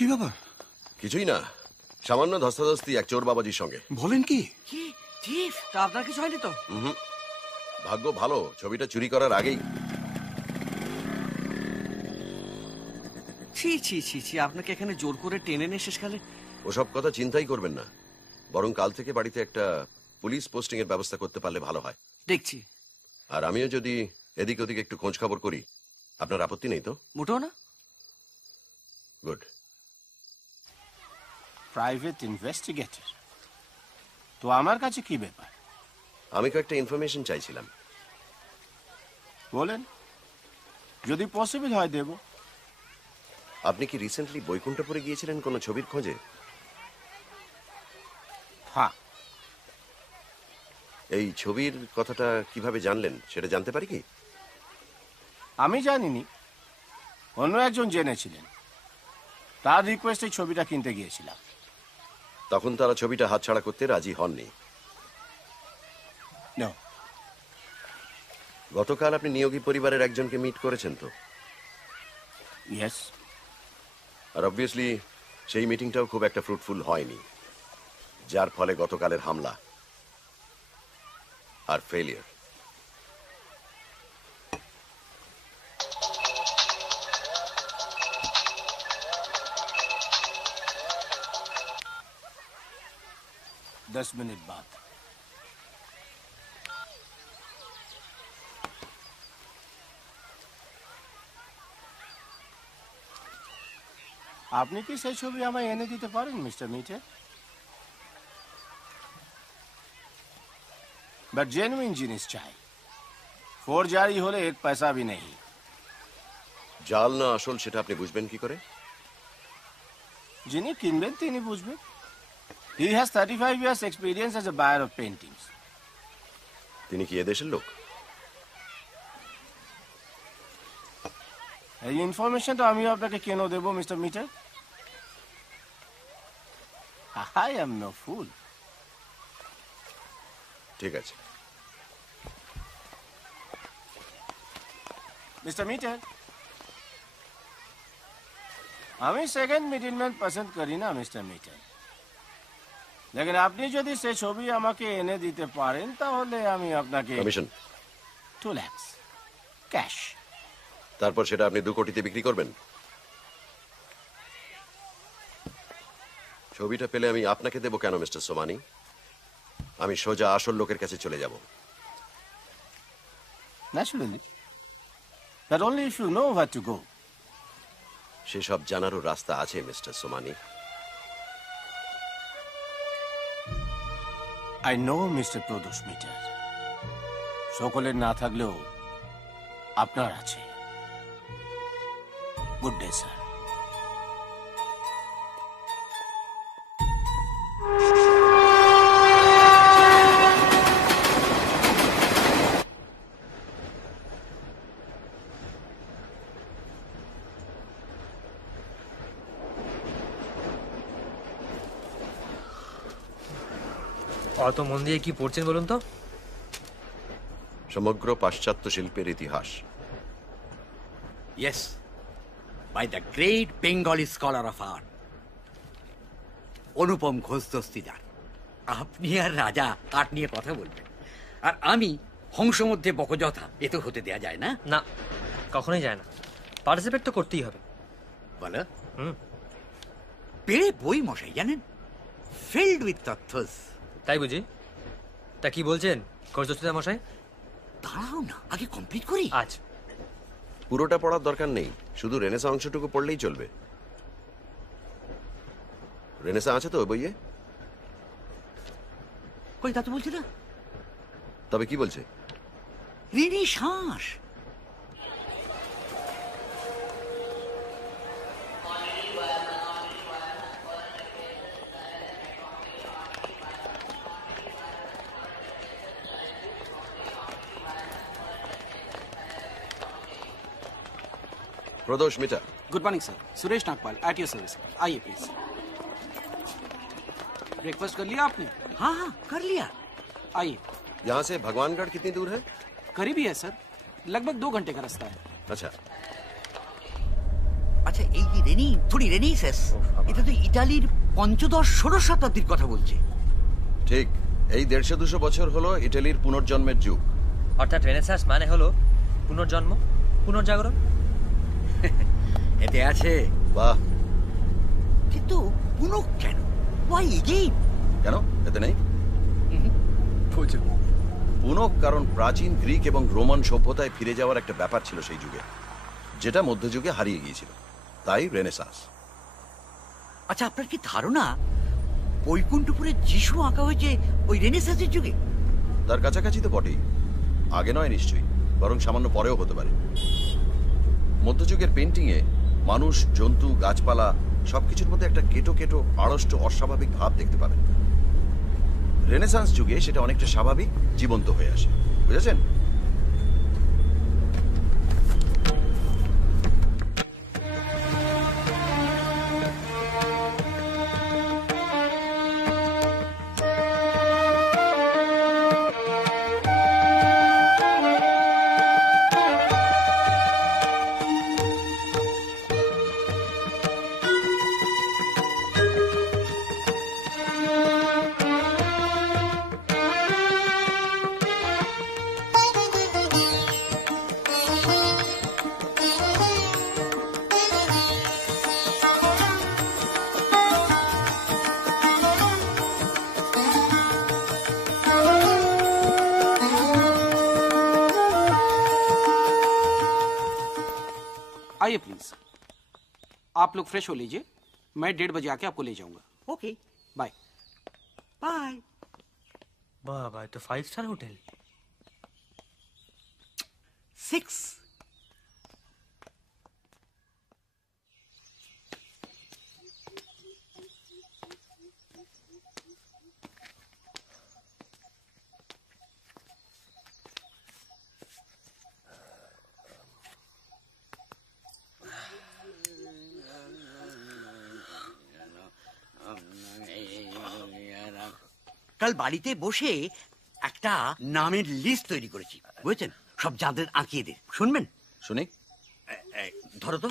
কি ব্যাপার? কিছুই না, সামান্য ধস্তাধস্তি এক চোর বাবাজির সঙ্গে। বলেন কি? কি চিফ, তা আপনার কিছু হয়নি তো? ভাগ্য ভালো, ছবিটা চুরি করার আগেই। ছি ছি ছি ছি, আপনাকে এখানে জোর করে টেনে নিয়ে শেষকালে। ওসব কথা চিন্তাই করবেন না, বরং কাল থেকে বাড়িতে একটা পুলিশ পোস্টিং এর ব্যবস্থা করতে পারলে ভালো হয়। দেখছি। আর আমিও যদি এদিক ওদিক একটু খোঁজ খবর করি, আপনার আপত্তি নেই তো? মোটেও না। গুড। প্রাইভেট ইনভেস্টিগেটর তো আমার কাছে কি ব্যাপার? আমি কয়েকটা ইনফরমেশন চাইছিলাম। বলেন, যদি পসিবল হয় দেব। আপনি কি রিসেন্টলি বৈকুণ্ঠপুরে গিয়েছিলেন কোনো ছবির খোঁজে? হ্যাঁ। এই ছবির কথাটা কিভাবে জানলেন সেটা জানতে পারি কি? আমি জানিনি, অন্য একজন জেনেছিলেন, তার রিকোয়েস্টে ছবিটা কিনতে গিয়েছিলাম। তখন তারা ছবিটা হাতছাড়া করতে রাজি হননি। No. গতকাল আপনি নিয়োগী পরিবারের একজনকে মিট করেছেন তো? ইয়েস। আর অবভিয়াসলি সেই মিটিংটাও খুব একটা ফ্রুটফুল হয়নি, যার ফলে গতকালের হামলা আর ফেলিয়ার। दस मिनट बाद। আপনি কি সেই ছবি আমায় এনে দিতে পারেন মিস্টার মিঠে? বাট জেনুইন জিনিস চাই, ফোরজারি হলে এক পয়সা भी नहीं। জাল না আসল সেটা আপনি বুঝবেন কি করে? যিনি কিনবেন তিনি বুঝবেন। He has 35 years experience as a buyer of paintings. তিনি কি এদেশের লোক? এই ইনফরমেশনটা আমি আপনাকে কেন দেব mister Mitter? I am no fool. ঠিক আছে। मिस्टर मीटर, আমি সেকেন্ড মিডলম্যান পছন্দ করি না মিস্টার মিটার, लेकिन আপনি যদি সেই ছবি আমাকে এনে দিতে পারেন তাহলে আমি আপনাকে কমিশন 2 লাখ ক্যাশ। তারপর সেটা আপনি 2 কোটিতে বিক্রি করবেন? ছবিটা পেলে আমি আপনাকে দেব কেন মিস্টার সোমানি? আমি সোজা আসল লোকের কাছে চলে যাব। Naturally, but only if you know where to go. সেসব জানারও রাস্তা আছে mister Somani. I know mister Pradosh Mitter, সকলের না থাকলেও আপনার আছে। Good day sir. অত মন দিয়ে কি পড়ছেন বলুন তো? সমগ্র পাশ্চাত্য শিল্পের ইতিহাস। Yes, by the great Bengali scholar of art, অনুপম ঘোষ দস্তিদার। আপনি আর রাজা আর্ট নিয়ে কথা বলবেন, আর আমি হংস মধ্যে বকযথা, এ তো হতে দেয়া যায় না। না, কখনোই যায় না। পার্টিসিপেট তো করতেই হবে। বলো। হুম। পেড়ে বই মশাই জানেন, ফিল্ড উইথ তথ্যস। তাই বুঝি? তা কি বলছেন করজস্তিদা মশাই? দাঁড়াও না, আগে কমপ্লিট করি। আজ পুরোটা পড়ার দরকার নেই, শুধু রেনেসা অংশটুকু পড়লেই চলবে। রেনেসা আছে তো ওই বইয়ে? কই, তা তো বলছি না। তবে কি বলছে? রেনেসাঁস। प्रदोष मिटा। Good morning sir, Suresh Nagpal at your service. आइए प्लीज। ब्रेकफास्ट कर लिया आपने? हाँ हाँ कर लिया। आइए। यहाँ से भगवानगढ़ कितनी दूर है? करीब ही है सर, लगभग 2 घंटे का रास्ता है। अच्छा আচ্ছা, এই যে রেনেসাঁস, এটা তো ইতালির 15-16 শতাব্দীর কথা বলছে। ঠিক, এই 150-200 বছর হলো ইটালির পুনর্জন্মের যুগ। অর্থাৎ রেনেসাঁস মানে হলো পুনর্জন্ম, পুনর্জাগরণ। এতে আছে। বাহ। কিন্তু পুনঃ কেন? Why again? কেন এতে নেই? পুনঃ কারণ প্রাচীন গ্রিক এবং রোমান সভ্যতায় ফিরে যাওয়ার একটা ব্যাপার ছিল সেই যুগে, যেটা মধ্যযুগে হারিয়ে গিয়েছিল, তাই রেনেসাঁস। আচ্ছা, আপনার কি ধারণা বৈকুণ্ঠপুরে যিশু আঁকা হয়েছে ওই রেনেসাঁসের যুগে? তার কাছাকাছি তো বটেই, আগে নয় নিশ্চয়ই, বরং সামান্য পরেও হতে পারে। মধ্যযুগের পেন্টিংয়ে মানুষ, জন্তু, গাছপালা সবকিছুর মধ্যে একটা কেটো কেটো আড়ষ্ট অস্বাভাবিক ভাব দেখতে পাবেন। রেনেসাঁস যুগে সেটা অনেকটা স্বাভাবিক, জীবন্ত হয়ে আসে। বুঝেছেন? आप लोग फ्रेश हो लीजिए, मैं 1:30 बजे आके आपको ले जाऊंगा। Okay bye. बाय। বাবা, তো 5 স্টার হোটেল। 6। কাল বাড়িতে বসে একটা নামের লিস্ট তৈরি করেছি, বুঝেছেন? সব যাদের আঁকিয়ে দে, শুনবেন? শুনি। ধরো তো।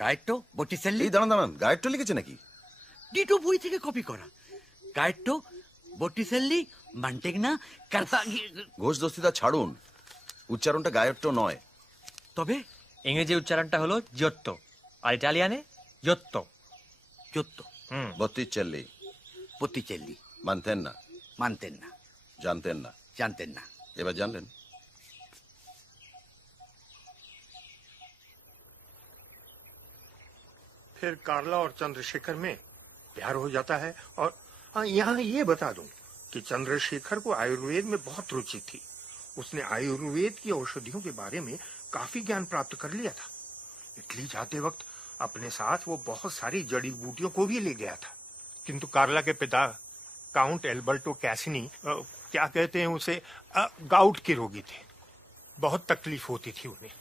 গায়েট্টো, বটিসেল্লি। এই দাঁড়ান দাঁড়ান, গায়েরটা লিখেছে নাকি? ডিটো বই থেকে কপি করা। গায়েট্টো, বটিসেল্লি, মান্টেগনা, কার্তাগি। ঘোষ দস্তিদা ছাড়ুন, উচ্চারণটা গায়েরটা নয়। তবে ইংরেজি উচ্চারণটা হলো জিওত্তো, আর ইটালিয়ানে জোত্তো। জোত্তো। বত্তিচেল্লি। বত্তিচেল্লি। মানতেন না। মানতেন না। জানতেন না। জানতেন না। এবার জানলেন। फिर कार्ला और चंद्रशेखर में प्यार हो जाता है। और यहाँ ये बता दूं कि चंद्रशेखर को आयुर्वेद में बहुत रुचि थी। उसने आयुर्वेद की औषधियों के बारे में काफी ज्ञान प्राप्त कर लिया था। इटली जाते वक्त अपने साथ वो बहुत सारी जड़ी बूटियों को भी ले गया था। किंतु कार्ला के पिता काउंट एल्बर्टो कैसिनी क्या कहते हैं उसे, गाउट के रोगी थे। बहुत तकलीफ होती थी उन्हें,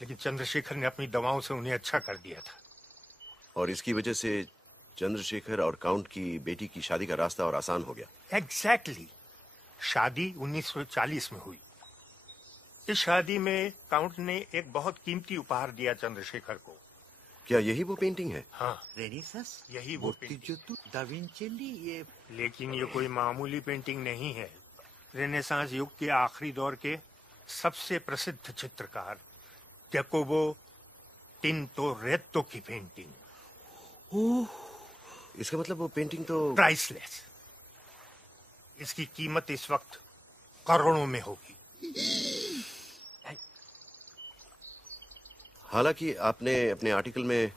लेकिन चंद्रशेखर ने अपनी दवाओं से उन्हें अच्छा कर दिया था। और इसकी वजह से चंद्रशेखर और काउंट की बेटी की शादी का रास्ता और आसान हो गया। एग्जैक्टली। शादी 1940 में हुई। इस शादी में काउंट ने एक बहुत कीमती उपहार दिया चंद्रशेखर को। क्या यही वो पेंटिंग है? हाँ, रेनेसांस, यही वो पेंटिंग। दा विंचेल्ली। ये लेकिन ये कोई मामूली पेंटिंग नहीं है। रेनेसांस युग के आखिरी दौर के सबसे प्रसिद्ध चित्रकार जैकोबो टिंटोरेत्तो की पेंटिंग। इसका मतलब वो पेंटिंग तो प्राइसलेस। इसकी कीमत इस वक्त करोड़ों में होगी। हालांकि आपने अपने आर्टिकल में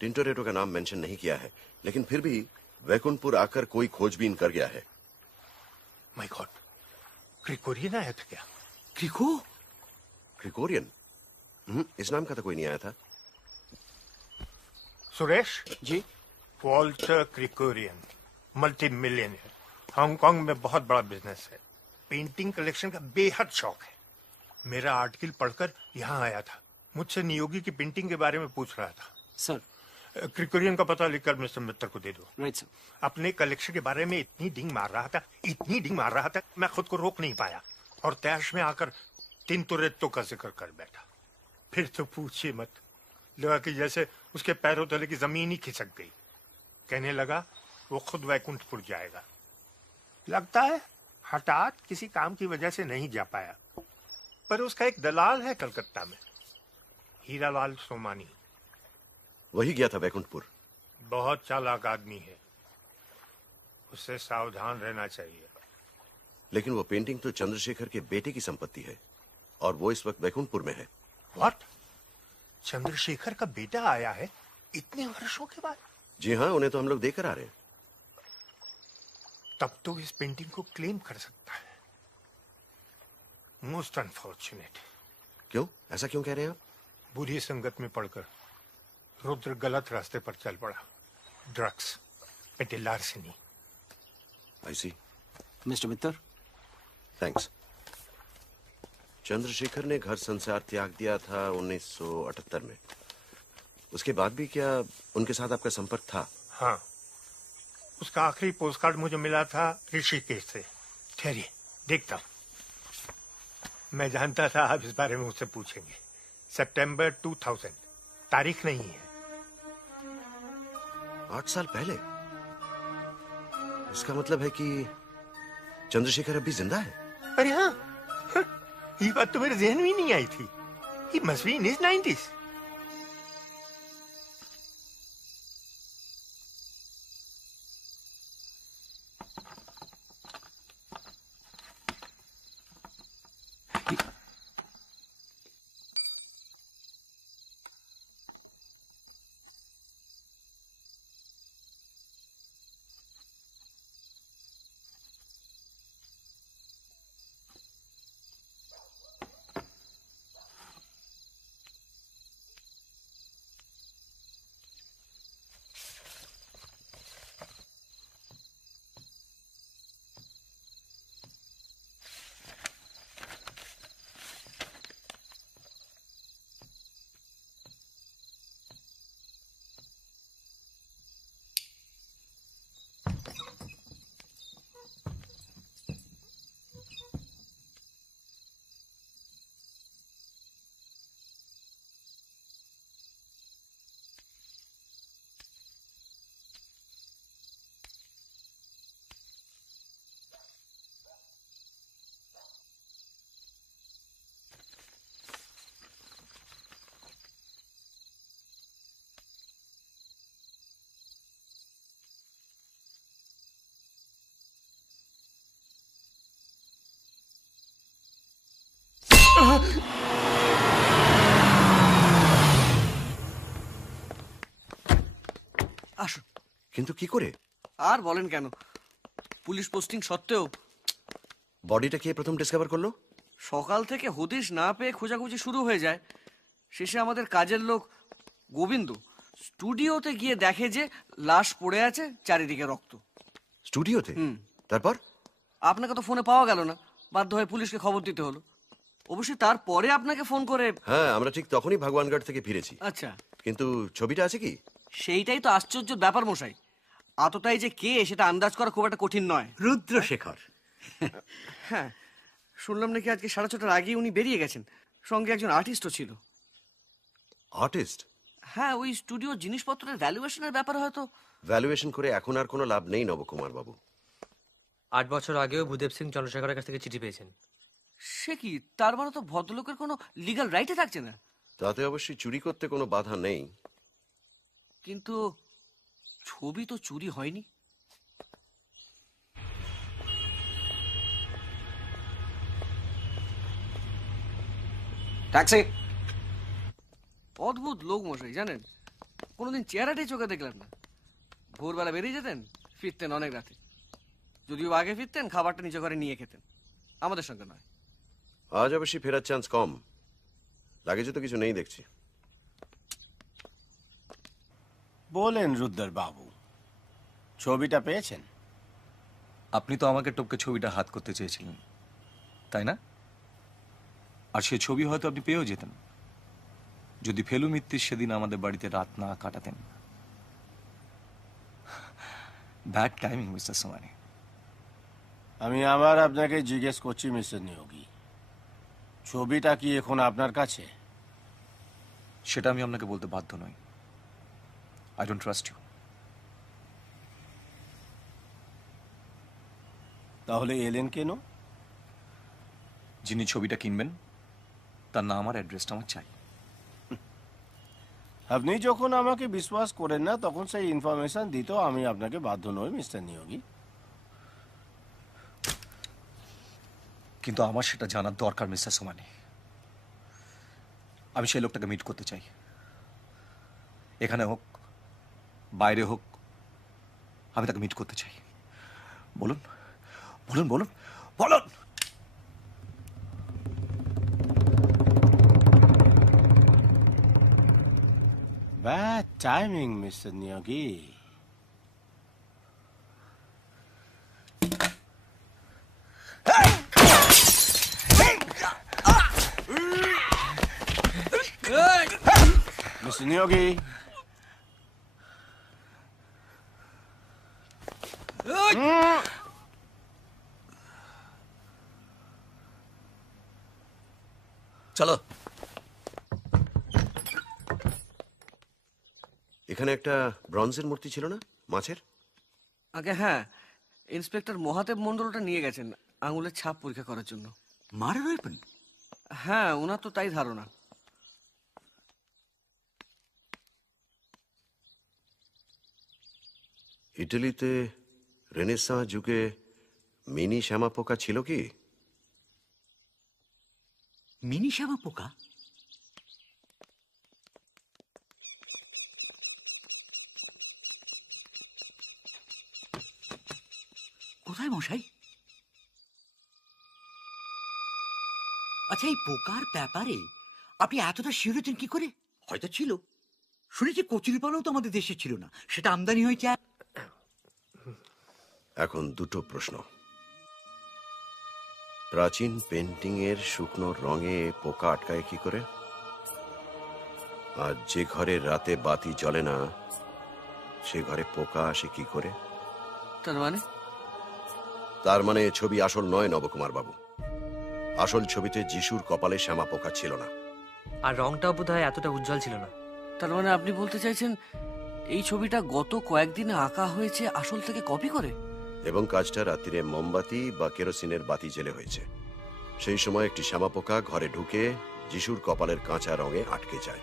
टिंटोरेटो का नाम मेंशन नहीं किया है, लेकिन फिर भी वैकुंठपुर आकर कोई खोजबीन कर गया है। माय गॉड, ग्रिगोरियन आया था क्या? ग्रिगोरियन? इस नाम का तो कोई नहीं आया था। Suresh ji. Walter Gregorian, multi millionaire, Hong Kong में बहुत बड़ा बिजनेस है। पेंटिंग कलेक्शन का बेहद शौक है। मेरा आर्टिकल पढ़कर यहाँ आया था, मुझसे नियोगी की पेंटिंग के बारे में पूछ रहा था। सर, ग्रिगोरियन का पता लिखकर मिस्टर मित्तर को दे दो। Right sir. अपने कलेक्शन के बारे में इतनी डिंग मार रहा था, मैं खुद को रोक नहीं पाया और तैश में आकर टिंटोरेत्तो का जिक्र कर बैठा। फिर तो पूछिए मत, लगा कि जैसे उसके पैरों तले की जमीन ही खिसक गई। कहने लगा वो खुद वैकुंठपुर जाएगा। लगता है हठात किसी काम की वजह से नहीं जा पाया, पर उसका एक दलाल है कलकत्ता में, हीरालाल सोमानी। वही गया था वैकुंठपुर। बहुत चालाक आदमी है, उससे सावधान रहना चाहिए। लेकिन वो पेंटिंग तो चंद्रशेखर के बेटे की संपत्ति है और वो इस वक्त वैकुंठपुर में है। व्हाट? चंद्रशेखर का बेटा आया है इतने वर्षों के बाद? जी हाँ, उन्हें तो हम लोग देकर आ रहे हैं। तब तो इस पेंटिंग को क्लेम कर सकता है। Most unfortunate. क्यों? ऐसा क्यों कह रहे हैं आप? बुरी संगत में पड़कर रुद्र गलत रास्ते पर चल पड़ा। ड्रग्स, पेटी लार्सेनी। आई सी। मिस्टर मित्तर, थैंक्स। चंद्रशेखर ने घर संसार त्याग दिया था 1978 में। उसके बाद भी क्या उनके साथ आपका संपर्क था? हाँ, उसका आखिरी पोस्टकार्ड मुझे मिला था ऋषिकेश से। ठहरिए, देखता हूं। मैं जानता था आप इस बारे में मुझसे पूछेंगे। सितंबर 2000, तारीख नहीं है। 8 साल पहले? इसका मतलब है कि चंद्रशेखर अभी जिंदा है? अरे हाँ, ये बात तो मेरे जहन में ही नहीं आई थी। He must be in his 90s. আসুন। কিন্তু কি করে? আর বলেন কেন, পুলিশ পোস্টিং সত্ত্বেও বডিটা কে প্রথম ডিসকভার করলো? সকাল থেকে হদিশ না পেয়ে খোঁজাখুঁজি শুরু হয়ে যায়। শেষে আমাদের কাজের লোক গোবিন্দ স্টুডিওতে গিয়ে দেখে যে লাশ পড়ে আছে, চারিদিকে রক্ত। স্টুডিওতে? তারপর? আপনাকে তো ফোনে পাওয়া গেল না, বাধ্য হয়ে পুলিশকে খবর দিতে হলো। অবশ্যই তারপরে আপনাকে ফোন করে। হ্যাঁ, আমরা ঠিক তখনই ভগবানগড় থেকে ফিরেছি। আচ্ছা, কিন্তু ছবিটা আছে কি? সেইটাই তো আশ্চর্যের ব্যাপার মশাই। আততাই যে কে সেটা আন্দাজ করা খুব একটা কঠিন নয়। রুদ্রশেখর। হ্যাঁ, শুনলাম নাকি আজকে 6:30টার আগেই উনি বেরিয়ে গেছেন। সঙ্গে একজন আর্টিস্টও ছিল। আর্টিস্ট? হ্যাঁ, ওই স্টুডিও জিনিসপত্রের ভ্যালুয়েশনের ব্যাপার হয়তো। ভ্যালুয়েশন করে এখন আর কোনো লাভ নেই নবকুমার বাবু। 8 বছর আগেও ভূদেব সিং চন্দ্রশেখরের কাছ থেকে চিঠি পেয়েছেন। সে কি, তার মানে তো ভদ্রলোকের কোনো লিগ্যাল রাইটে থাকছে না। তাতে অবশ্যই চুরি করতে কোনো বাধা নেই, কিন্তু ছবি তো চুরি হয়নি। ট্যাক্সি। অদ্ভুত লোক মশাই, জানেন, কোনোদিন চেহারাটাই চোখে দেখলাম না। ভোরবেলা বেরিয়ে যেতেন, ফিরতেন অনেক রাতে। যদিও আগে ফিরতেন, খাবারটা নিচে ঘরে নিয়ে খেতেন, আমাদের সঙ্গে নয়। আজ অবশ্যই ফেরার চান্স কম। লাগেজে তো কিছু নেই দেখছি। বলেন রুদ্র বাবু, ছবিটা পেয়েছেন? আপনি তো আমাকে টপকে ছবিটা হাত করতে চেয়েছিলেন, তাই না? আর সে ছবি হয়তো আপনি পেয়েও যেতেন যদি ফেলু মিত্তির সেদিন আমাদের বাড়িতে রাত না কাটাতেন। Bad timing mister Somani. আমি আবার আপনাকে জিজ্ঞেস করছি মিস্টার নিয়োগী, ছবিটা কি এখন আপনার কাছে? সেটা আমি আপনাকে বলতে বাধ্য নই। I don't trust you. তাহলে এলেন কেন? যিনি ছবিটা কিনবেন তার নাম আর অ্যাড্রেসটা আমার চাই। আপনি যখন আমাকে বিশ্বাস করেন না, তখন সেই ইনফরমেশন দিতেও আমি আপনাকে বাধ্য নই মিস্টার নিয়োগী। কিন্তু আমার সেটা জানার দরকার মিস্টার সোমানি। আমি সেই লোকটাকে মিট করতে চাই, এখানে হোক বাইরে হোক, আমি তাকে মিট করতে চাই। বলুন বলুন বলুন বলুন। Bad timing, Mr. Niyogi. Mr. Niyogi. চলো। এখানে একটা ব্রঞ্জের মূর্তি ছিল না, মাছের? আগে হ্যাঁ, ইন্সপেক্টর মহাদেব মন্ডলটা নিয়ে গেছেন আঙুলের ছাপ পরীক্ষা করার জন্য। Murder weapon? হ্যাঁ, ওনার তো তাই ধারণা। ইটালিতে রেনেসাঁ যুগে মিনি শ্যামা পোকা ছিল কি? মিনি শ্যামা পোকা? কোথায় মশাই? আচ্ছা, এই পোকার ব্যাপারে আপনি এতটা শিওর হতেন কি করে? হয়তো ছিল, শুনেছি কচুরিপানাও তো আমাদের দেশে ছিল না, সেটা আমদানি হয়েছে। এখন দুটো প্রশ্ন। প্রাচীন পেন্টিং এর শুকনো রঙে পোকা আটকায় কি করে? আর যে ঘরে রাতে বাতি জ্বলে না, সে ঘরে পোকা আসে কি করে? তার মানে ছবি আসল নয় নবকুমার বাবু। আসল ছবিতে যিশুর কপালে শ্যামা পোকা ছিল না, আর রংটাও বোধহয় এতটা উজ্জ্বল ছিল না। তার মানে আপনি বলতে চাইছেন এই ছবিটা গত কয়েকদিনে আঁকা হয়েছে আসল থেকে কপি করে? এবং কাজটা রাত্রিরে মোমবাতি বা কেরোসিনের বাতি জেলে হয়েছে। সেই সময় একটি শ্যামা পোকা ঘরে ঢুকে যিশুর কপালের কাঁচা রঙে আটকে যায়।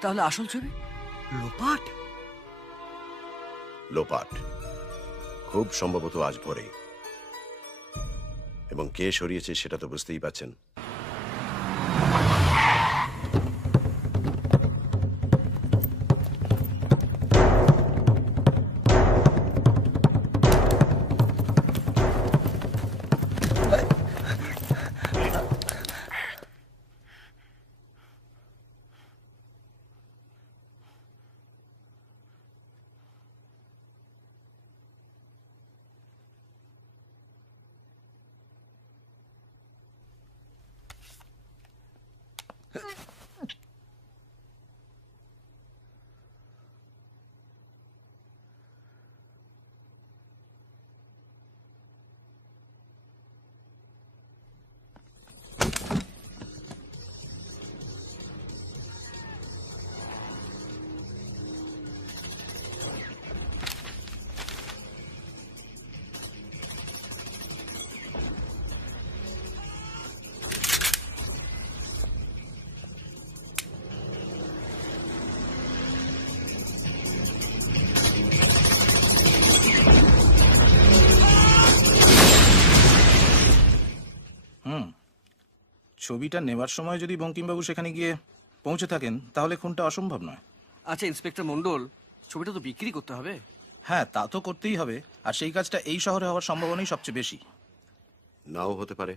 তাহলে আসল ছবি লোপাট? লোপাট খুব সম্ভবত আজ ভোরেই। এবং কে সরিয়েছে সেটা তো বুঝতেই পাচ্ছেন। ছবিটা নেবার সময় যদি বঙ্কিমবাবু সেখানে গিয়ে পৌঁছে থাকেন তাহলে খুনটা অসম্ভব নয়। আচ্ছা ইন্সপেক্টর মন্ডল, ছবিটা তো বিক্রি করতে হবে। হ্যাঁ, তা তো করতেই হবে, আর সেই কাজটা এই শহরে হওয়ার সম্ভাবনাই সবচেয়ে বেশি। নাও হতে পারে।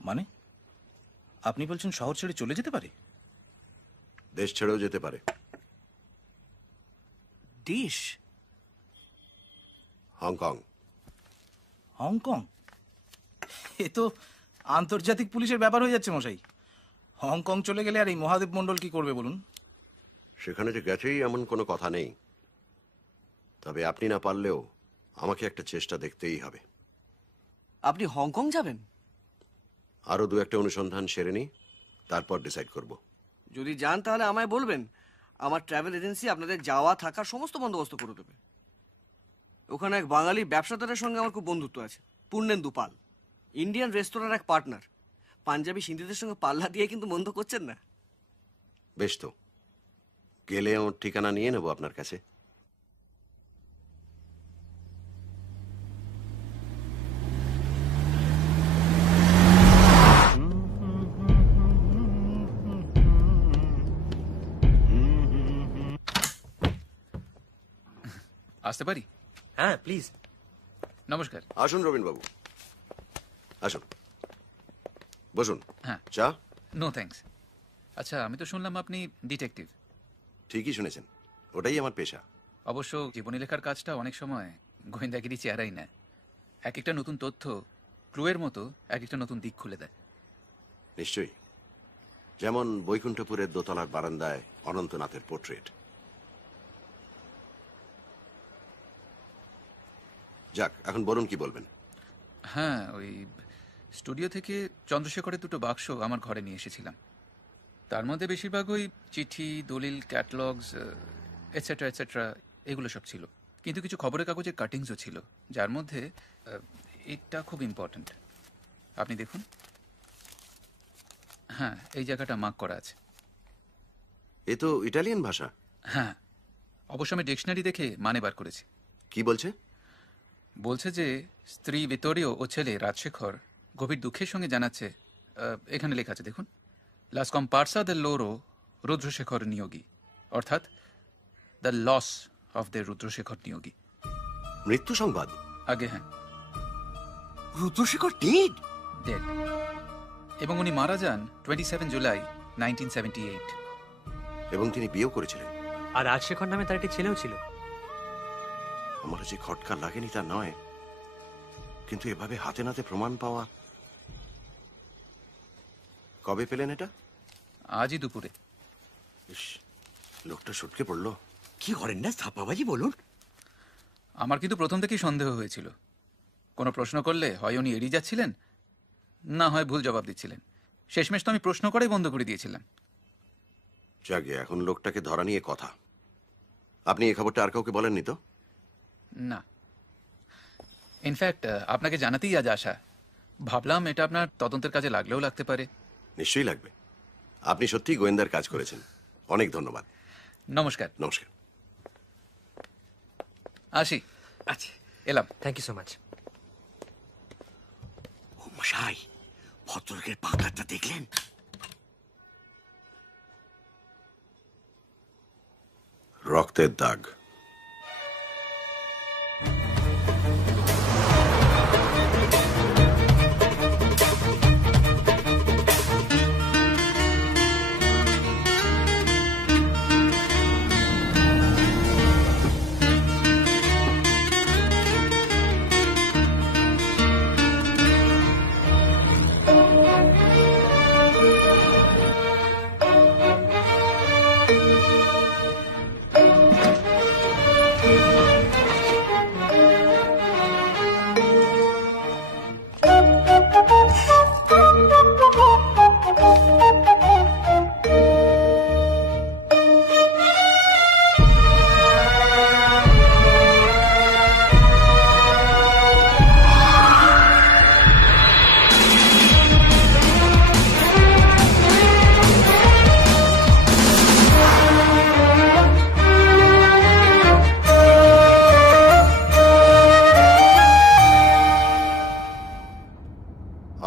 মানে আপনি বলছেন শহর ছেড়ে চলে যেতে পারে? দেশ ছেড়েও যেতে পারে। দেশ? হংকং। হংকং? এ তো আন্তর্জাতিক পুলিশের ব্যাপার হয়ে যাচ্ছে মশাই। হংকং চলে গেলে আর এই মহাদেব মণ্ডল কি করবে বলুন? সেখানে যে গেছেই এমন কোনো কথা নেই, তবে আপনি না পারলেও আমাকে একটা চেষ্টা দেখতেই হবে। আপনি হংকং যাবেন? আরো দু একটা অনুসন্ধান সেরে নি, তারপর ডিসাইড করব। যদি যান তাহলে আমায় বলবেন, আমার ট্রাভেল এজেন্সি আপনাদের যাওয়া থাকার সমস্ত বন্দোবস্ত করে দেবে। ওখানে এক বাঙালি ব্যবসাদারের সঙ্গে আমার খুব বন্ধুত্ব আছে, পূর্ণেন্দু পাল, ইন্ডিয়ান রেস্তোরাঁর এক পার্টনার। পাঞ্জাবি সিন্ধিদের সঙ্গে পাল্লা দিয়ে কিন্তু মন্দ করছেন না। বেশ, তো গেলে ওর ঠিকানা নিয়ে নেব আপনার কাছে। আসতে পারি? হ্যাঁ প্লিজ। নমস্কার। আসুন রবীন বাবু, আসুন, বসুন। হ্যাঁ। চা? No thanks. আচ্ছা, আমি তো শুনলাম আপনি ডিটেকটিভ। ঠিকই শুনেছেন, ওটাই আমার পেশা। অবশ্য জীবনী লেখার কাজটা অনেক সময় গোয়েন্দাগিরি চেহারাই নেয়। এক একটা নতুন তথ্য ক্লুয়ের মতো এক একটা নতুন দিক খুলে দেয়। নিশ্চয়ই, যেমন বৈকুণ্ঠপুরের দোতলার বারান্দায় অনন্তনাথের পোর্ট্রেট। যাক, এখন বলুন কি বলবেন। হ্যাঁ, ওই স্টুডিও থেকে চন্দ্রশেখরের দুটো বাক্স আমার ঘরে নিয়ে এসেছিলাম। তার মধ্যে বেশিরভাগ ওই চিঠি, দলিল, ক্যাটালগস এটসেট্রা এটসেট্রা এগুলো সব ছিল। কিন্তু কিছু খবরের কাগজের কাটিংসও ছিল, যার মধ্যে এটা খুব ইম্পর্ট্যান্ট। আপনি দেখুন। হ্যাঁ, এই জায়গাটা মার্ক করা আছে। এ তো ইটালিয়ান ভাষা। হ্যাঁ, অবশ্য আমি ডিকশনারি দেখে মানে বার করেছি। কি বলছে? বলছে যে স্ত্রী ভিতোরিও ও ছেলে রাজশেখর গভীর দুঃখের সঙ্গে জানাচ্ছে, এখানে লেখা আছে দেখুন, লা scomparsa del loro Rudrashekhar Niyogi, অর্থাৎ the loss of the Rudrashekhar Niyogi. মৃত্যু সংবাদ? আগে হ্যাঁ, রুদ্রশেখর ডেড। ডেড। এবং উনি মারা যান 27 জুলাই 1978। এবং তিনি বিয়েও করেছিলেন। আর রাজশেখর নামে তার একটি ছেলেও ছিল। আমার যে খটকা লাগেনি তা নয়, কিন্তু এভাবে হাতে নাতে প্রমাণ পাওয়া। কবে পেলেন এটা? আজই দুপুরে। ইস, লোকটা সটকে পড়লো। কি করেন না ছাপাবাজি বলুন। আমার কিন্তু প্রথম থেকেই সন্দেহ হয়েছিল। কোনো প্রশ্ন করলে হয় উনি এড়িয়ে যাচ্ছিলেন, না হয় ভুল জবাব দিচ্ছিলেন। শেষমেশ তো আমি প্রশ্ন করেই বন্ধ করে দিয়েছিলাম। যাকে, এখন লোকটাকে ধরা নিয়ে কথা। আপনি এই খবরটা আর কাউকে বলেননি তো? না, ইনফ্যাক্ট আপনাকে জানাতেই আজ আসা। ভাবলাম এটা আপনার তদন্তের কাজে লাগলেও লাগতে পারে। নিশ্চয়ই লাগবে। আপনি সত্যিই গোয়েন্দার কাজ করেছেন। অনেক ধন্যবাদ। নমস্কার। নমস্কার। আসি। আচ্ছা, এলাম। Thank you so much. ও মশাই, ভদ্রলোকের পাকাটা দেখলেন? রক্তের দাগ।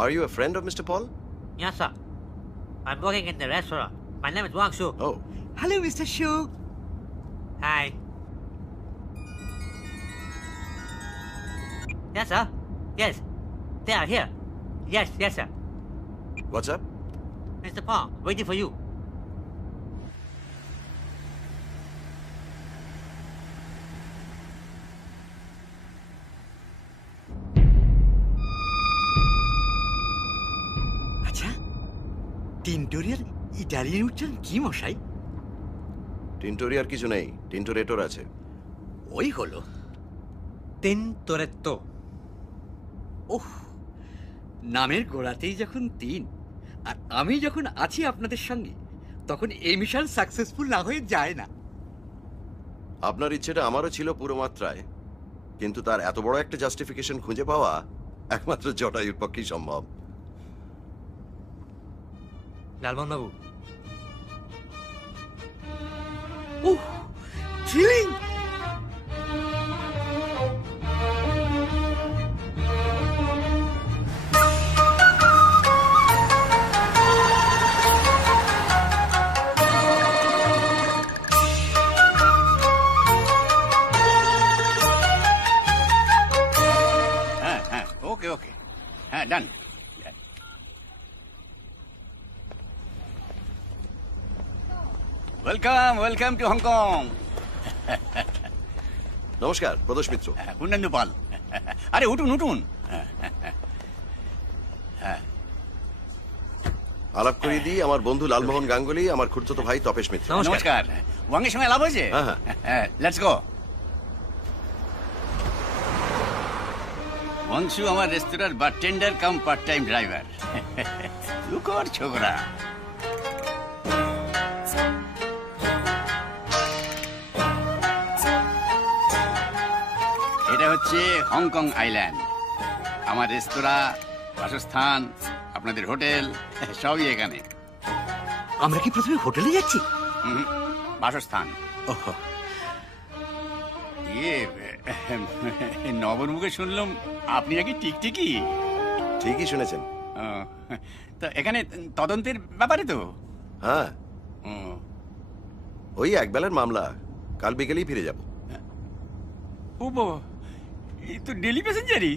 Are you a friend of Mr. Paul? Yes, sir. I'm working in the restaurant. My name is Wang Shu. Oh. Hello, Mr. Shu. Hi. Yes, sir. Yes. They are here. Yes, sir. What's up? Mr. Paul, waiting for you. আচ্ছা, টিনটোরিয়ার Italian উচ্চারণ কি মশাই? টিনটোরিয়ার কিছু নেই, টিনটোরেটর আছে। ওই হলো টিনটোরেট্টো। ওহ, নামের গোড়াতেই যখন তিন, আর আমি যখন আছি আপনাদের সঙ্গে, তখন এই মিশন সাকসেসফুল না হয়ে যায় না। আপনার ইচ্ছেটা আমারও ছিল পুরো মাত্রায়, কিন্তু তার এত বড় একটা জাস্টিফিকেশন খুঁজে পাওয়া একমাত্র জটায়ুর পক্ষেই সম্ভব। লালমোহন বাবু, ওহ, থ্রিলিং! ওকে ওকে, হ্যাঁ, done. Welcome welcome to Hong Kong. নমস্কার, প্রদোষ মিত্র। পূর্ণেন্দু পাল। আরে উঠুন উঠুন। হ্যাঁ, আলাপ করিয়ে দিই, আমার বন্ধু লালমোহন গাঙ্গুলি, আমার খুড়তুতো ভাই তপেশ মিত্র। নমস্কার। ওয়াংয়ের সঙ্গে লাভ হয়েছে? হ্যাঁ, লেটস গো। ওয়াংশু আমার রেস্তোরাঁর বারটেন্ডার কাম পার্ট টাইম ড্রাইভার। লুকর ছোকরা। এটা হচ্ছে হংকং আইল্যান্ড। আমার রেস্তোরাঁ, বাসস্থান, আপনাদের হোটেল সবই এখানে। আমরা কি প্রথমে হোটেলে যাচ্ছি? বাসস্থান। ইয়ে, নবর মুখে শুনলাম আপনি নাকি টিকটিকি। ঠিকই শুনেছেন। তো এখানে তদন্তের ব্যাপারে তো? হ্যাঁ, ওই একবেলার মামলা, কাল বিকেলেই ফিরে যাব। ও বাবা, এই তো ডেলি প্যাসেঞ্জারই।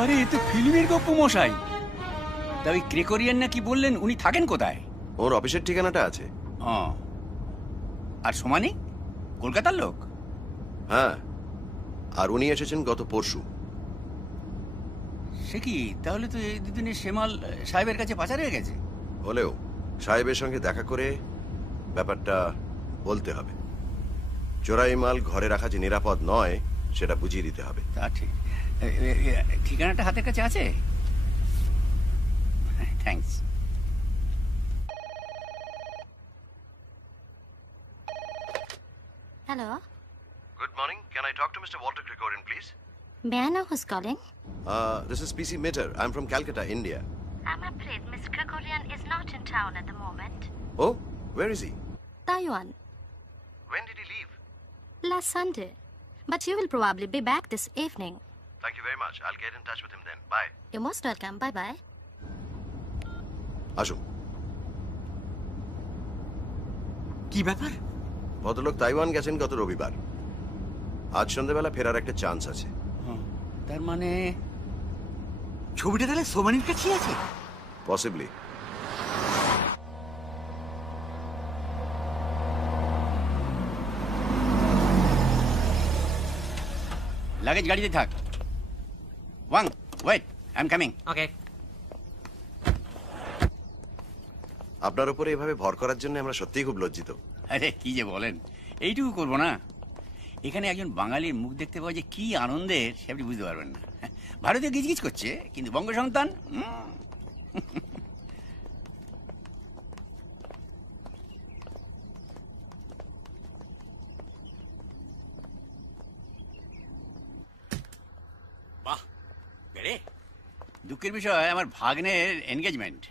আরে এ তো ফিল্মের গপ্প মশাই। তা ওই ক্রেকোরিয়ান না কি বললেন, উনি থাকেন কোথায়? ওর অফিসের ঠিকানাটা আছে। আর সমানি কলকাতার লোক? হ্যাঁ, আর উনি এসেছেন গত পরশু। সে কি, তাহলে তো এই দুদিনে শেমাল সাহেবের কাছে পাচার হয়ে গেছে। হলেও সাহেবের সঙ্গে দেখা করে ব্যাপারটা বলতে হবে। চোরাই মাল ঘরে রাখা যে নিরাপদ নয়, সেটা বুঝিয়ে দিতে হবে। তা ঠিক। ঠিকানাটা হাতের কাছে আছে? Thanks. Hello. Good morning. Can I talk to Mr. Walter Gregorian, please? May I know who's calling? This is PC Mitter. I'm from Calcutta, India. I'm afraid Miss Gregorian is not in town at the moment. Oh, where is he? Taiwan. When did he leave? Last Sunday. But you will probably be back this evening. Thank you very much. I'll get in touch with him then. Bye. You're most welcome. Bye-bye. আসুন। কি ব্যাপার? ভদ্রলোক Taiwan গেছেন গত রবিবার। আজ সন্ধ্যাবেলা ফেরার একটা চান্স আছে। তার মানে ছবিটা তাহলে সোমানির কাছেই আছে? পসিবলি। লাগেজ গাড়িতে থাক। Wang, wait, I am coming. Okay. আপনার উপরে এভাবে ভর করার জন্য আমরা সত্যিই খুব লজ্জিত। আরে কি যে বলেন, এইটুকু করবো না? এখানে একজন বাঙালির মুখ দেখতে পাওয়া যে কি আনন্দের সে আপনি বুঝতে পারবেন না। ভারতীয় গিজগিজ করছে, কিন্তু বঙ্গ সন্তান। বাহ, বেড়ে দুঃখের বিষয়, আমার ভাগ্নের এনগেজমেন্ট।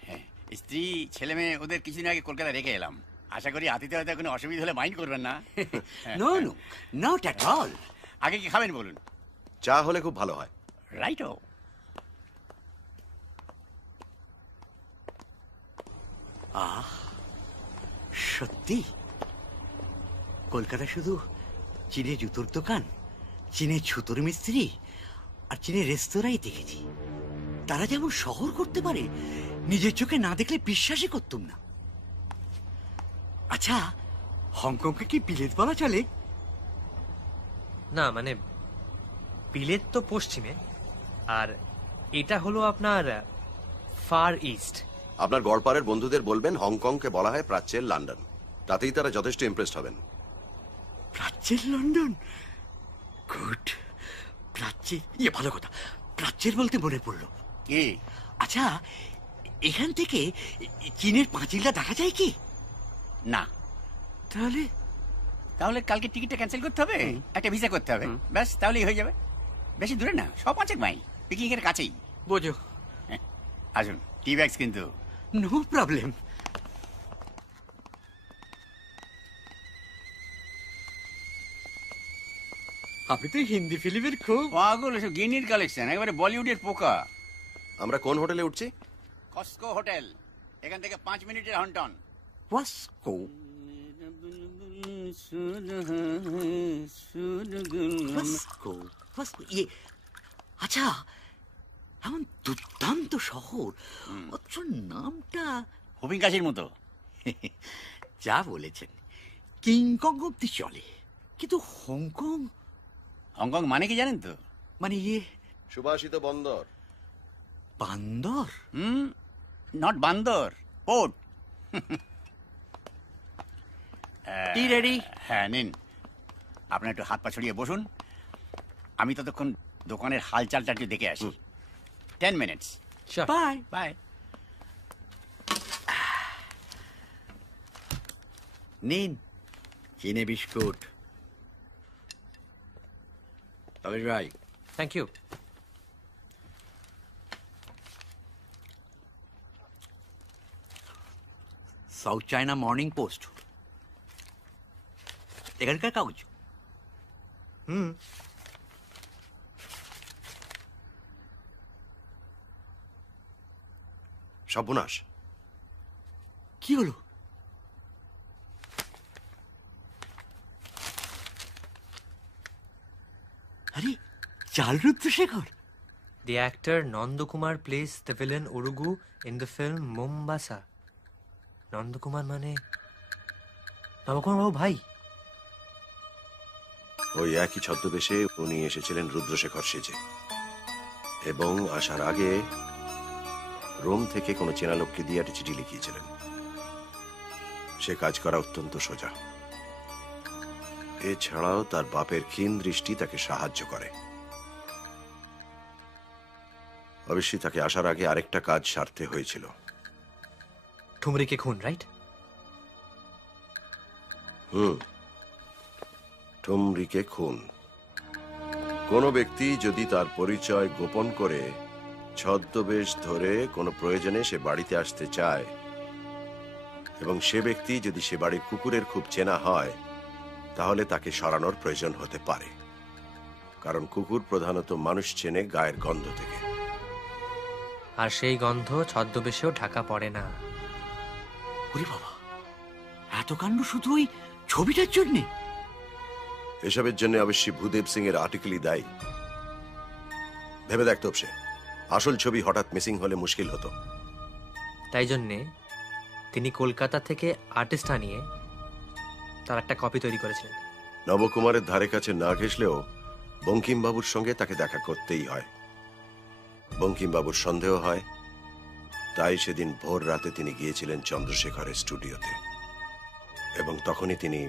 স্ত্রী ছেলে মেয়ে ওদের কিছুদিন আগে কলকাতা রেখে এলাম। আশা করি আতিথ্য হয়তো কোনো অসুবিধা হলে মাইন্ড করবেন না। No no, not at all. আগে কি খাবেন বলুন? চা হলে খুব ভালো হয়। রাইটো। আহ, সত্যি কলকাতা শুধু চীনে জুতোর দোকান, চীনে ছুতোর মিস্ত্রি আর চীনের রেস্তোরাঁই দেখেছি। তারা যেমন শহর করতে পারে, নিজের চোখে না দেখলে বিশ্বাসই করতুম না। আচ্ছা, হংকংকে কি বিলেত বলা চলে? না মানে বিলেত তো পশ্চিমে, আর এটা হলো আপনার ফার ইস্ট। আপনার গড়পাড়ের বন্ধুদের বলবেন হংকংকে বলা হয় প্রাচ্যের লন্ডন, তাতেই তারা যথেষ্ট ইমপ্রেসড হবেন। প্রাচ্যের লন্ডন? গুড। প্রাচ্যের, ইয়ে ভালো কথা। প্রাচ্যের বলতে মনে পড়লো, কি আচ্ছা এখান থেকে চীনের পাঁচিলটা দেখা যায় কি? না। তাহলে তাহলে কালকে টিকিটটা ক্যান্সেল করতে হবে, একটা ভিসা করতে হবে, ব্যাস তাহলেই হয়ে যাবে। বেশি দূরে না, 5-6 মাইল, পিকনিকের কাছেই। বোঝো। আসুন, টি ব্যাগস কিন্তু। No problem. আপনি তো হিন্দি ফিল্মের খুব পাগল, এসব গিনির কালেকশন, একেবারে বলিউডের পোকা। আমরা কোন হোটেলে উঠছি? কস্কো হোটেল, এখান থেকে 5 মিনিটের হন্টন। ওয়াস্কো? ইয়ে, আচ্ছা এমন দুর্দান্ত শহর, অথচ নামটা হবিংকাশির মতো। যা বলেছেন, কিংকং অব্দি চলে, কিন্তু হংকং। হংকং মানে কি জানেন তো? মানে ইয়ে সুভাষিত বন্দর। বান্দর? নট বান্দর, পোর্ট। টি রেডি? হ্যাঁ নিন। আপনি একটু হাত পা ছড়িয়ে বসুন, আমি ততক্ষণ দোকানের হালচালটা একটু দেখে আসি। 10 মিনিটস। Bye bye. নিন চিনে বিস্কুট। তবে ভাই, thank you. South China Morning Post, এখানকার কাগজ। সর্বনাশ, কি হলো? আরে চাল Rudrashekhar. The actor Nandakumar plays the villain Urugu in the film Mombasa. Nandakumar মানে নবকুমার বাবু ভাই। ওই একই ছদ্মবেশে উনি এসেছিলেন রুদ্রশেখর সেজে, এবং আসার আগে রোম থেকে কোনো চেনা লোককে দিয়ে একটা চিঠি লিখিয়েছিলেন। সে কাজ করা অত্যন্ত সোজা। এছাড়াও তার বাপের ক্ষীণ দৃষ্টি তাকে সাহায্য করে। অবশ্যই তাকে আসার আগে আরেকটা কাজ সারতে হয়েছিল। ঠুমরিকে খুন, রাইট? ঠুমরিকে খুন। কোনো ব্যক্তি যদি তার পরিচয় গোপন করে ছদ্মবেশ ধরে কোনো প্রয়োজনে সে বাড়িতে আসতে চায়, এবং সে ব্যক্তি যদি সে বাড়ির কুকুরের খুব চেনা হয়, তাহলে তাকে সরানোর প্রয়োজন হতে পারে। কারণ কুকুর প্রধানত মানুষ চেনে গায়ের গন্ধ থেকে, আর সেই গন্ধ ছদ্মবেশেও ঢাকা পড়ে না। ওরে বাবা, এত কাণ্ড শুধু ওই ছবিটার জন্যে? এসবের জন্য অবশ্যই ভূদেব সিং এর আর্টিকেলই দায়ী। ভেবে দেখ তোপসে, আসল ছবি হঠাৎ মিসিং হলে মুশকিল হতো। তাই জন্যে তিনি কলকাতা থেকে আর্টিস্ট আনিয়ে তার একটা কপি তৈরি করেছিলেন। নবকুমারের ধারে কাছে না ঘেসলেও বঙ্কিমবাবুর সঙ্গে তাকে দেখা করতেই হয়। বঙ্কিমবাবুর সন্দেহ হয়, তাই সেদিন ভোর রাতে তিনি গিয়েছিলেন চন্দ্রশেখরের স্টুডিওতে, এবং তখনই তিনি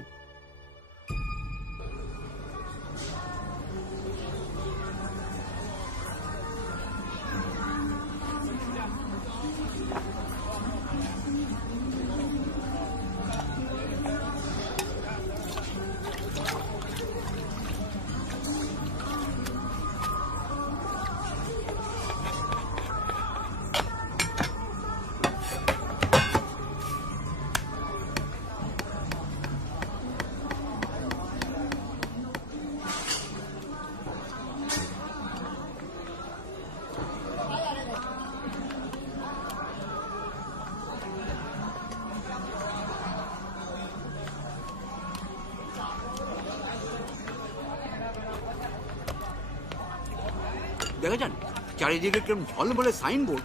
দেখেছেন চারিদিকে কেমন ঝলমলে সাইনবোর্ড,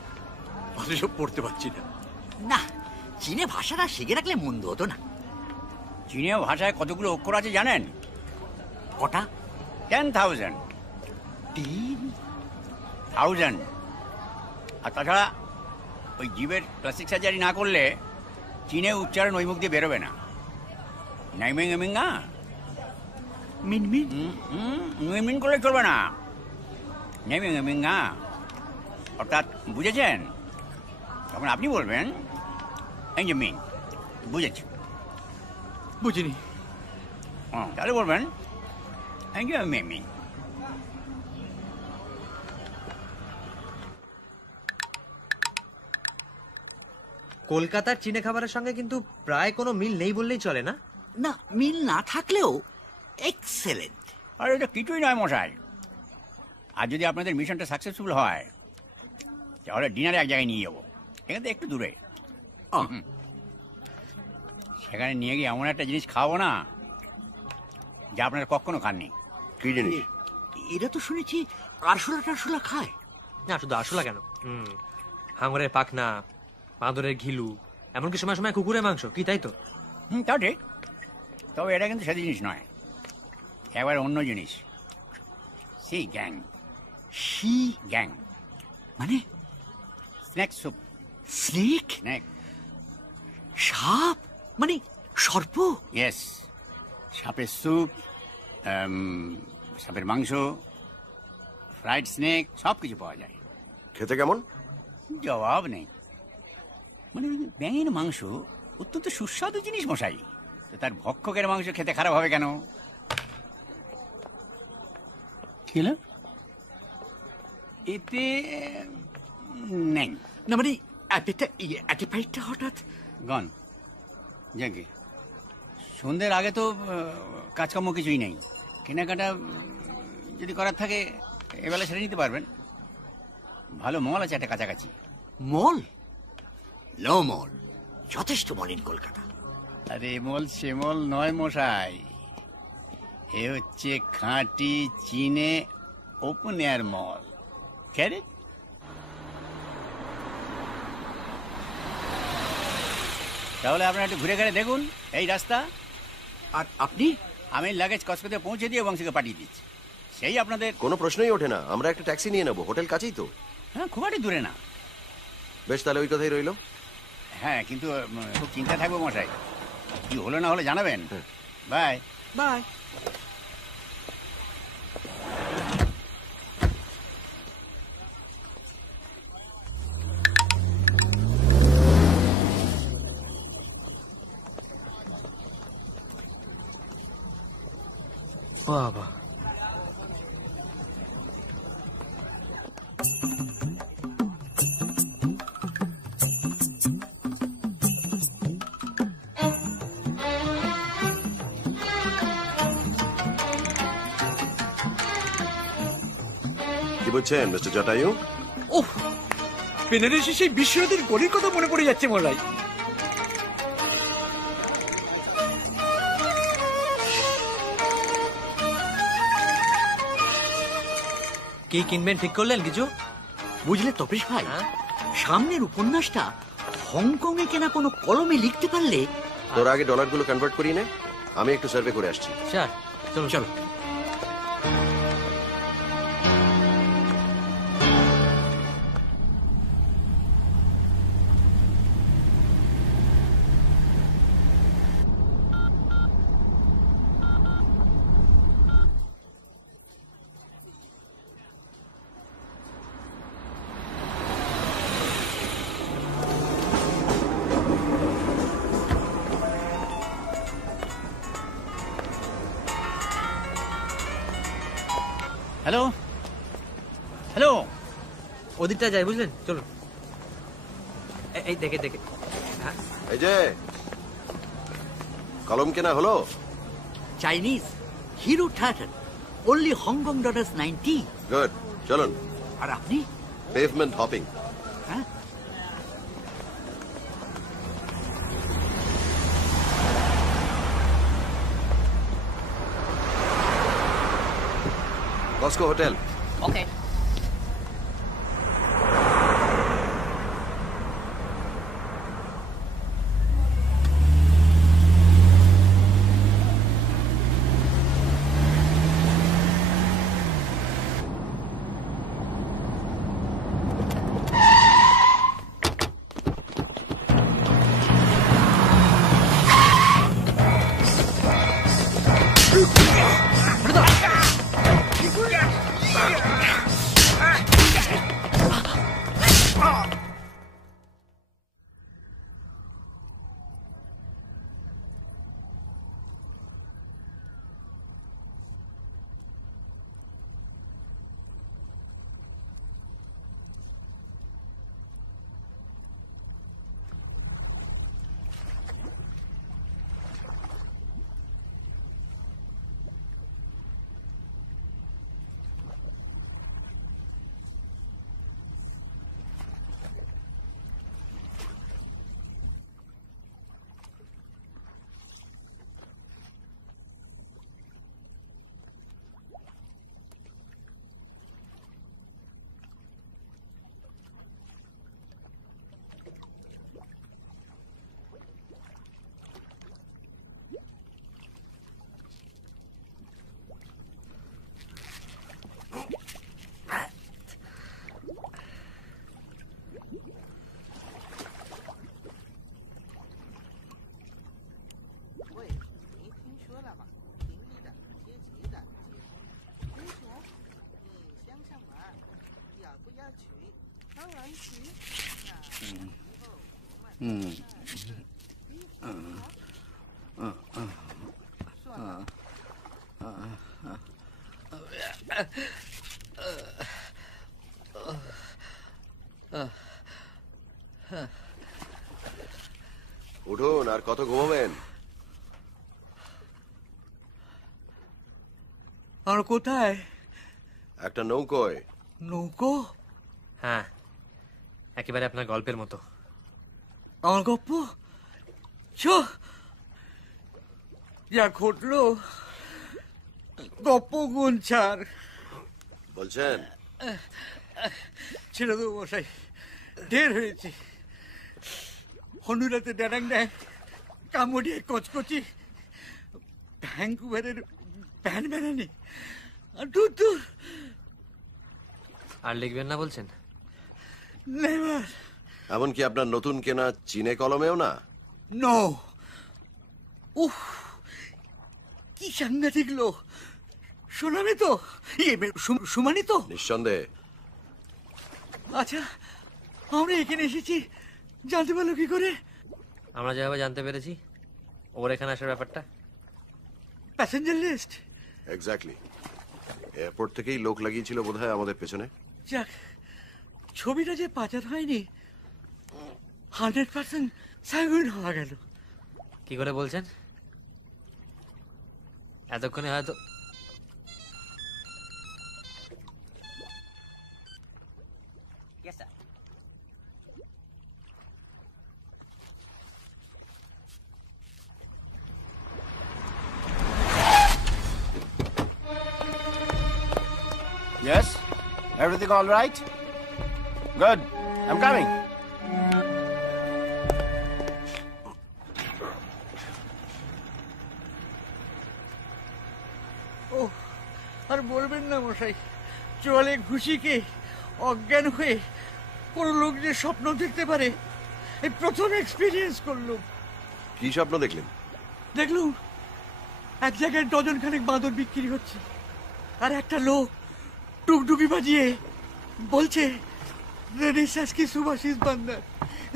অথচ পড়তে পারছি না। না, চীনে ভাষাটা শিখে রাখলে মন্দ হতো না। চীনীয় ভাষায় কতগুলো অক্ষর আছে জানেন? কটা? 10,000। 10,000। আর তাছাড়া ওই জীবের প্লাস্টিক সার্জারি না করলে চীনে উচ্চারণ ওই মুখ দিয়ে বেরোবে না। নাইমিং এমিঙ্গা মিনমিন মিনমিন করলে চলবে না। নেমিং এমিঙ্গা অর্থাৎ বুঝেছেন? তখন আপনি বলবেন এই যে মিন, বুঝেছি। বুঝিনি। তাহলে বলবেন এই যে মিমি। কলকাতার চীনে খাবারের সঙ্গে কিন্তু প্রায় কোনো মিল নেই বললেই চলে, না? না, মিল না থাকলেও এক্সেলেন্ট। আর এটা কিছুই নয় মশাই। আর যদি আপনাদের মিশনটা সাকসেসফুল হয় তাহলে ডিনারে এক জায়গায় নিয়ে যাবো, এখান থেকে একটু দূরে। সেখানে নিয়ে গিয়ে এমন একটা জিনিস খাওয়াবো না যা আপনারা কখনো খাননি। কি জিনিস? এরা তো শুনেছি আরশোলা টারশোলা খায়। না, শুধু আরশোলা কেন, হাঙরের পাখনা, বাঁদরের ঘিলু, এমনকি সময় সময় কুকুরের মাংস, কি তাই তো? তাও ঠিক, তবে এটা কিন্তু সে জিনিস নয়, এবার অন্য জিনিস। সি গ্যাং। সি গ্যাং মানে? Snake soup. স্নেক? স্নেক সাপ মানে সর্প? ইয়েস, সাপের স্যুপ, সাপের মাংস, ফ্রাইড স্নেক, সব কিছু পাওয়া যায়। খেতে কেমন? জবাব নেই। মানে ব্যাঙের মাংস অত্যন্ত সুস্বাদু জিনিস মশাই, তো তার ভক্ষকের মাংস খেতে খারাপ হবে কেন? কি হলো? এতে নেই না, মানে অ্যাপিটাইটটা হঠাৎ গন। যাকে সন্ধ্যের আগে তো কাজকর্ম কিছুই নেই, কেনাকাটা যদি করার থাকে এবেলা সেরে নিতে পারবেন। ভালো মল আছে একটা কাছাকাছি। মল? লো মল, যথেষ্ট মলিন কলকাতা। আরে মল সে মল নয় মশাই, এ হচ্ছে খাঁটি চীনে ওপেন এয়ার মল। ক্যারেট তাহলে আপনারা একটু ঘুরে ঘুরে দেখুন এই রাস্তা। আর আপনি? আমি লাগেজ কসকোতে পৌঁছে দিয়ে বংশীকে পাঠিয়ে দিচ্ছি, সেই আপনাদের কোনো প্রশ্নই ওঠে না। আমরা একটা ট্যাক্সি নিয়ে নেবো, হোটেল কাছেই তো। হ্যাঁ, খুব একটা দূরে না। বেশ, তাহলে ওই কথাই রইলো। হ্যাঁ, কিন্তু খুব চিন্তা থাকবে মশাই, কি হলো না হলে জানাবেন। Bye bye. বাবা, কি বলছেন মিস্টার জটায়ু? ওহ, বেনারসি সেই বিশ্বনাথের গলির কথা মনে পড়ে যাচ্ছে মশাই। কি কিনবেন ঠিক করলেন কিছু? বুঝলে তপেশ ভাই, সামনের উপন্যাসটা হংকং এ কেনা কোনো কলমে লিখতে পারলে। তোর আগে ডলারগুলো কনভার্ট করিয়ে নে, আমি একটু সার্ভে করে আসছি। স্যার চলো চলো। হ্যালো হ্যালো, ওদিকটা যাই, বুঝলেন? চলুন। এই দেখে দেখে। হ্যাঁ, এই যে কলম কেনা হলো? চাইনিজ হিরো টার্টন, only Hong Kong dollars 90. Good, চলুন। আর আপনি? Pavement hopping. হ্যাঁ, কস্কো হোটেল। ওকে। উঠুন, আর কত ঘুমাবেন? আর কোথায়? একটা নৌকোয়। নৌকো? হ্যাঁ, একেবারে আপনার গল্পের মতো। আমার গপ্প? চো, যা ঘটলো গপ্প গুনছার। বলছেন? ছেড়ে দেবো মশাই, ঢের হয়েছে। হনুরাতে ড্যাং ড্যাং, কামড়িয়ে কচকচি, ভ্যাঙ্কুভারের ভ্যান ভ্যানানি, দূর দূর। আর লিখবেন না বলছেন? নেভার। এমনকি আপনার নতুন কেনা চীনে কলমেও না? নো। উফ, কি সাংঘাতিক লোক। শোনাবে তো? সুমানি তো? নিঃসন্দেহে। আচ্ছা, আমরা এখানে এসেছি জানতে পারলো কি করে? আমরা যেভাবে জানতে পেরেছি ওর এখানে আসার ব্যাপারটা। Passenger list. এক্স্যাক্টলি। এয়ারপোর্ট থেকেই লোক লাগিয়েছিল বোধহয় আমাদের পেছনে। যাক, ছবিটা যে পাচার হয়নি 100% সাইন হওয়া গেল। কি করে বলছেন? এতক্ষণে হয়তো Yes, sir. Yes? Everything all right? Good. I'm coming. ও, আর বলবেন না মশাই, চলে ঘুষিকে অজ্ঞান হয়ে কোন লোক যে স্বপ্ন দেখতে পারে এই প্রথম এক্সপিরিয়েন্স করলো। কি স্বপ্ন দেখলেন? দেখলুম এক জায়গায় ডজন খানেক বাঁদর বিক্রি হচ্ছে, আর একটা লোক টুকটুকি বাজিয়ে বলছে রেনেসাস কি সুভাষিস বান্দর,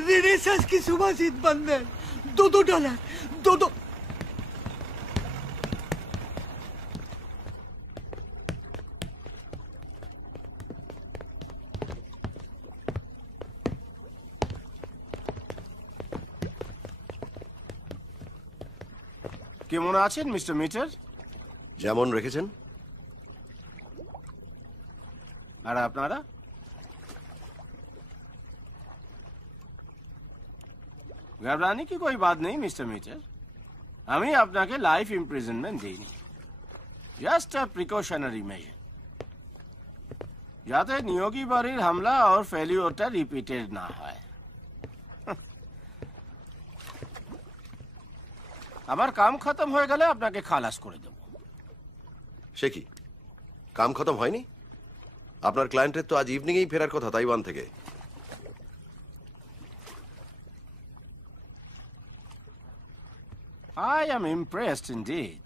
রেনেসাস কি সুভাষিস বান্দর, $2 $2। কেমন আছেন মিস্টার মিটার? যেমন রেখেছেন। আর আপনারা? घबराने की कोई बात नहीं मिस्टर मीटर। আমি আপনাকে লাইফ ইমপ্রিজনমেন্ট দিইনি, জাস্ট আ প্রিকশনারি মেজার, যাতে নিয়োগী বাড়ির হামলা আর ফেলিওরটা রিপিটেড না হয়। আমার কাম খতম হয়ে গেলে আপনাকে খালাস করে দেব। সে কি, কাম খতম হয়নি? আপনার ক্লায়েন্টের তো আজ ইভিনিংয়েই ফেরার কথা তাইওয়ান থেকে। I am impressed indeed.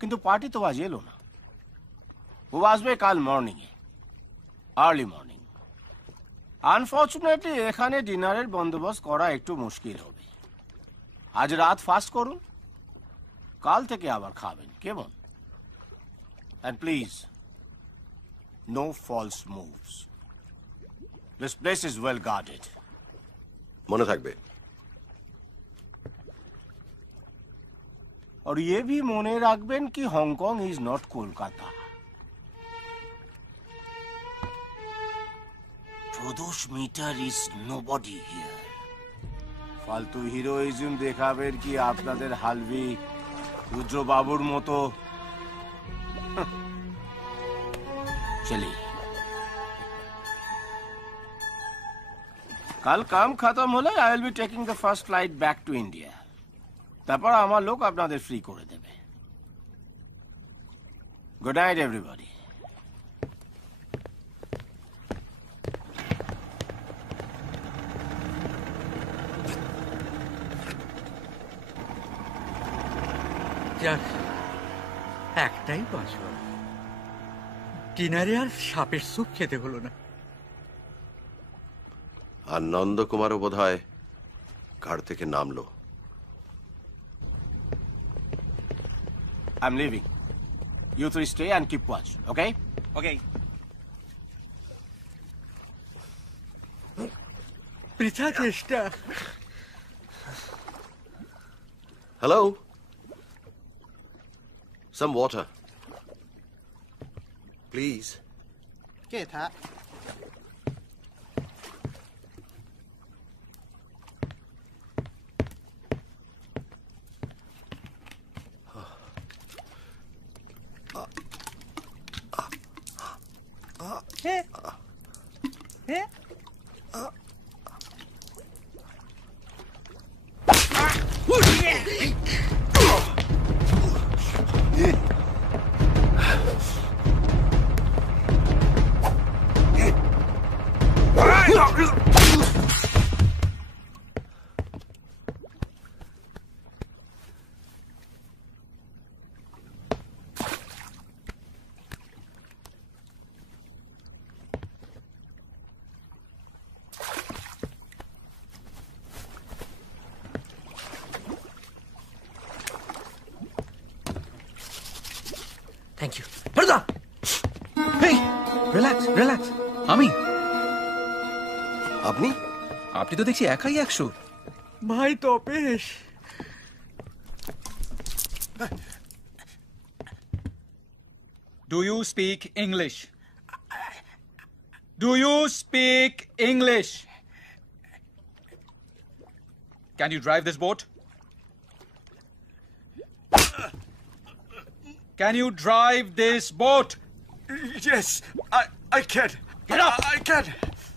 কিন্তু পার্টি তো আজ এলো না। ও আসবে কাল মর্নিংয়ে, আর্লি মর্নিং। আনফর্চুনেটলি এখানে ডিনারের বন্দোবস্ত করা একটু মুশকিল হবে। আজ রাত ফাস্ট করুন, কাল থেকে আবার খাবেন, কেমন? And please, no false moves. This place is well guarded. মনে থাকবে। और ये भी মনে রাখবেন कि Hong Kong is not Kolkata. Pradosh Mitter is nobody here. ফালতু হিরোইজম দেখাবেন কি আপনাদের হালভি রুদ্রবাবুর মতো? চলি, কাল কাম খতম হলে I will be taking the first flight back to India. তারপর আমার লোক আপনাদের ফ্রি করে দেবে। Good night everybody. যাক, একটাই বাঁচল, ডিনারে আর সাপের স্যুপ খেতে হলো না। আর নন্দকুমারও বোধ হয় ঘাট থেকে নামলো। I'm leaving. You three stay and keep watch, okay? Okay. বৃথা চেষ্টা। Hello? Some water. Please. কে থা? Thank you. ফেরদা, হেই, রিল্যাক্স রিল্যাক্স। আমি? আপনি? আপনি তো দেখছি একাই 100। ভাই Topesh, Do you speak English? Do you speak English? Can you drive this boat? Can you drive this boat? Yes, I can. Get up! I can.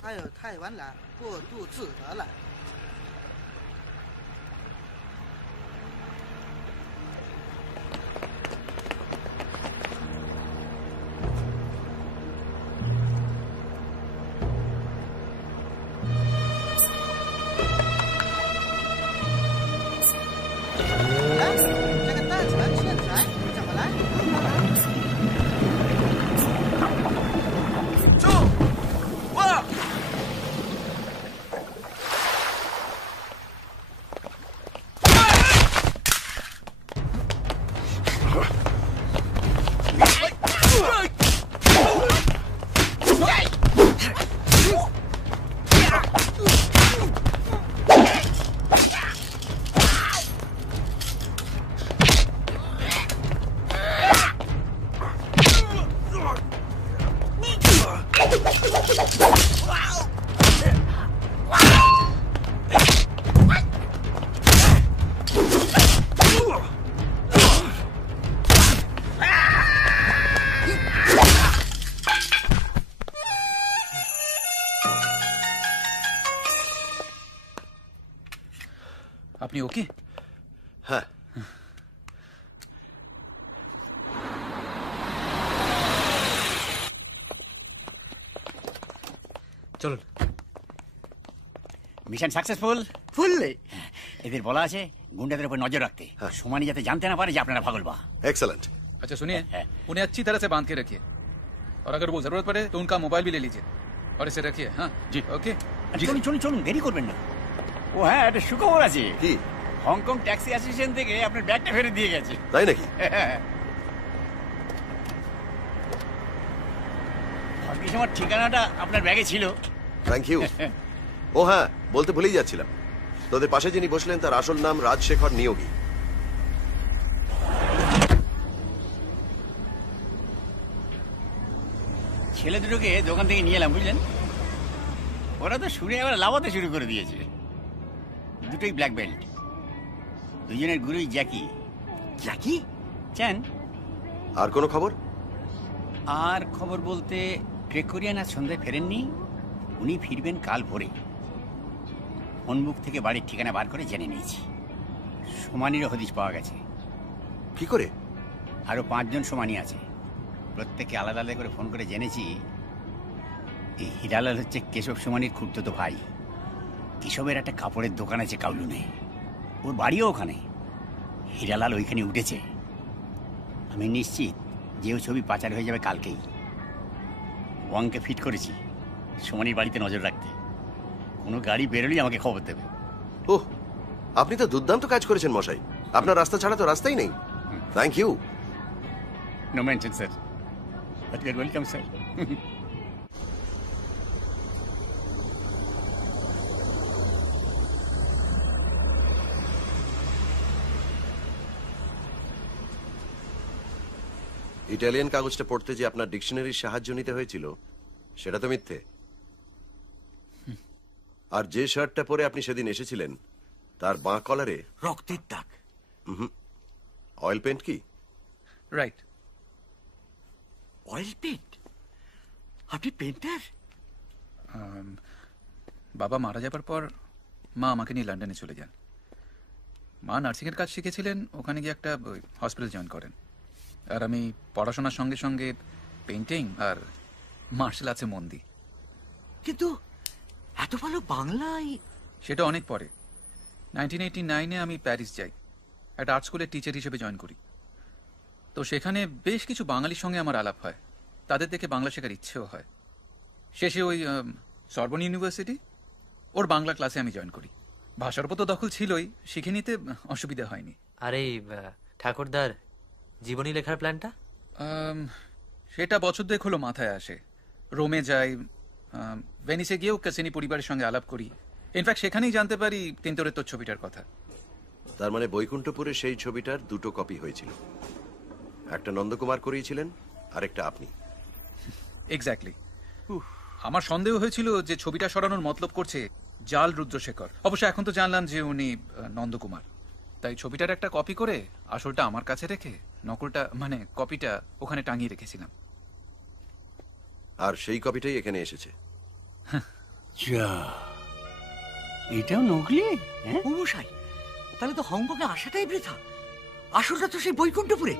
哎呦，太晚了，过度自责了。哎，这个蛋船现在怎么来？住！哇！ আপনি ওকে? হ্যাঁ। চলুন। Mission successful fully. এদের বলা আছে গুন্ডাদের উপর নজর রাখতে, সুমানি যাতে জানতে না পারে যে আপনারা পাগলবা। एक्सेलेंट। अच्छा सुनिए, उन्हें अच्छी तरह से बांध के रखिए और अगर वो जरूरत पड़े तो उनका मोबाइल भी ले लीजिए और इसे रखिए। हाँ जी, ओके। চলুন চলুন চলুন, দেরি করবেন না। ও হ্যাঁ, একটা সুখবর আছে। কি? হংকং ট্যাক্সি অ্যাসোসিয়েশন থেকে আপনার ব্যাগটা ফেরত দিয়ে গেছে। তাই নাকি? ভাগ্যিস আমার ঠিকানাটা আপনার ব্যাগে ছিল। Thank you. ও হ্যাঁ, বলতে ভুলেই যাচ্ছিলাম, তোদের পাশে যিনি বসলেন তার আসল নাম রাজশেখর নিয়োগী। ছেলে দুটোকে দোকান থেকে নিয়ে এলাম, বুঝলেন? ওরা তো শুনে আবার লাফাতে শুরু করে দিয়েছে। দুটোই ব্ল্যাক বেল্ট, দুজনের গুরুই জ্যাকি। জ্যাকি চ্যান। আর কোনো খবর? আর খবর বলতে গ্রেগরিয়ান আজ সন্ধ্যায় ফেরেননি, উনি ফিরবেন কাল ভোরে। ফোনবুক থেকে বাড়ির ঠিকানা বার করে জেনে নিয়েছি। সোমানিরও হদিশ পাওয়া গেছে। কি করে? আরো 5 জন সোমানি আছে, প্রত্যেকে আলাদা আলাদা করে ফোন করে জেনেছি। এই হিরালাল হচ্ছে কেশব সোমানির খুড়তুতো ভাই। কেশবের একটা কাপড়ের দোকান আছে কাউলুনে, ওর বাড়িও ওখানে। হিরালাল ওইখানে উঠেছে। আমি নিশ্চিত যে ও ছবি পাচার হয়ে যাবে কালকেই। ওয়াংকে ফিট করেছি সোমানির বাড়িতে নজর রাখতে। কোনো গাড়ি বেরোলেই আমাকে খবর দেবে। ওহ, আপনি তো দুর্দান্ত কাজ করেছেন মশাই। আপনার রাস্তা ছাড়া তো রাস্তাই নেই। Thank you. No mention sir, but you are welcome sir. Italian কাগজটা পড়তে যে আপনার ডিকশনারির সাহায্য নিতে হয়েছিল সেটা তো মিথ্যে। আর যে শার্টটা পরে আপনি সেদিন এসেছিলেন তার বাঁ কলারে রক্তের দাগ। অয়েল পেন্ট কি? রাইট। Oil paint? আপনি পেন্টার? বাবা মারা যাবার পর মা আমাকে নিয়ে লন্ডনে চলে যান। মা নার্সিংয়ের কাজ শিখেছিলেন, ওখানে গিয়ে একটা হসপিটাল জয়েন করেন। আর আমি পড়াশোনার সঙ্গে সঙ্গে পেন্টিং আর মার্শাল আর্টসে মন দিই। কিন্তু এত ভালো বাংলায়? সেটা অনেক পরে। 1989-এ আমি প্যারিস যাই, একটা আর্ট স্কুলের টিচার হিসেবে জয়েন করি। তো সেখানে বেশ কিছু বাঙালির সঙ্গে আমার আলাপ হয়, তাদের দেখে বাংলা শেখার ইচ্ছেও হয়। শেষে ওই সরবন ইউনিভার্সিটি, ওর বাংলা ক্লাসে আমি জয়েন করি। ভাষার উপর তো দখল ছিলই, শিখে নিতে অসুবিধা হয়নি। আর এই ঠাকুরদার জীবনী লেখার প্ল্যানটা? সেটা বছর দুয়েক হলো মাথায় আসে। রোমে যাই, ভেনিসে গিয়েও কাসিনি পরিবারের সঙ্গে আলাপ করি। ইনফ্যাক্ট সেখানেই জানতে পারি তিনতরের ছবিটার কথা। তার মানে বৈকুণ্ঠপুরে সেই ছবিটার দুটো কপি হয়েছিল, একটা নন্দকুমার করিয়েছিলেন আর একটা আপনি। এক্স্যাক্টলি। আমার সন্দেহ হয়েছিল যে ছবিটা সরানোর মতলব করছে জাল রুদ্রশেখর। অবশ্য এখন তো জানলাম যে উনি নন্দকুমার। তাই ছবিটার একটা কপি করে আসলটা আমার কাছে রেখে নকলটা মানে কপিটা ওখানে টাঙিয়ে রেখেছিলাম। আর সেই কপিটাই এখানে এসেছে। এটাও নকলি? ও মশাই, তাহলে তো হংকংয়ে আসাটাই বৃথা। আসলটা তো সেই বৈকুণ্ঠপুরে।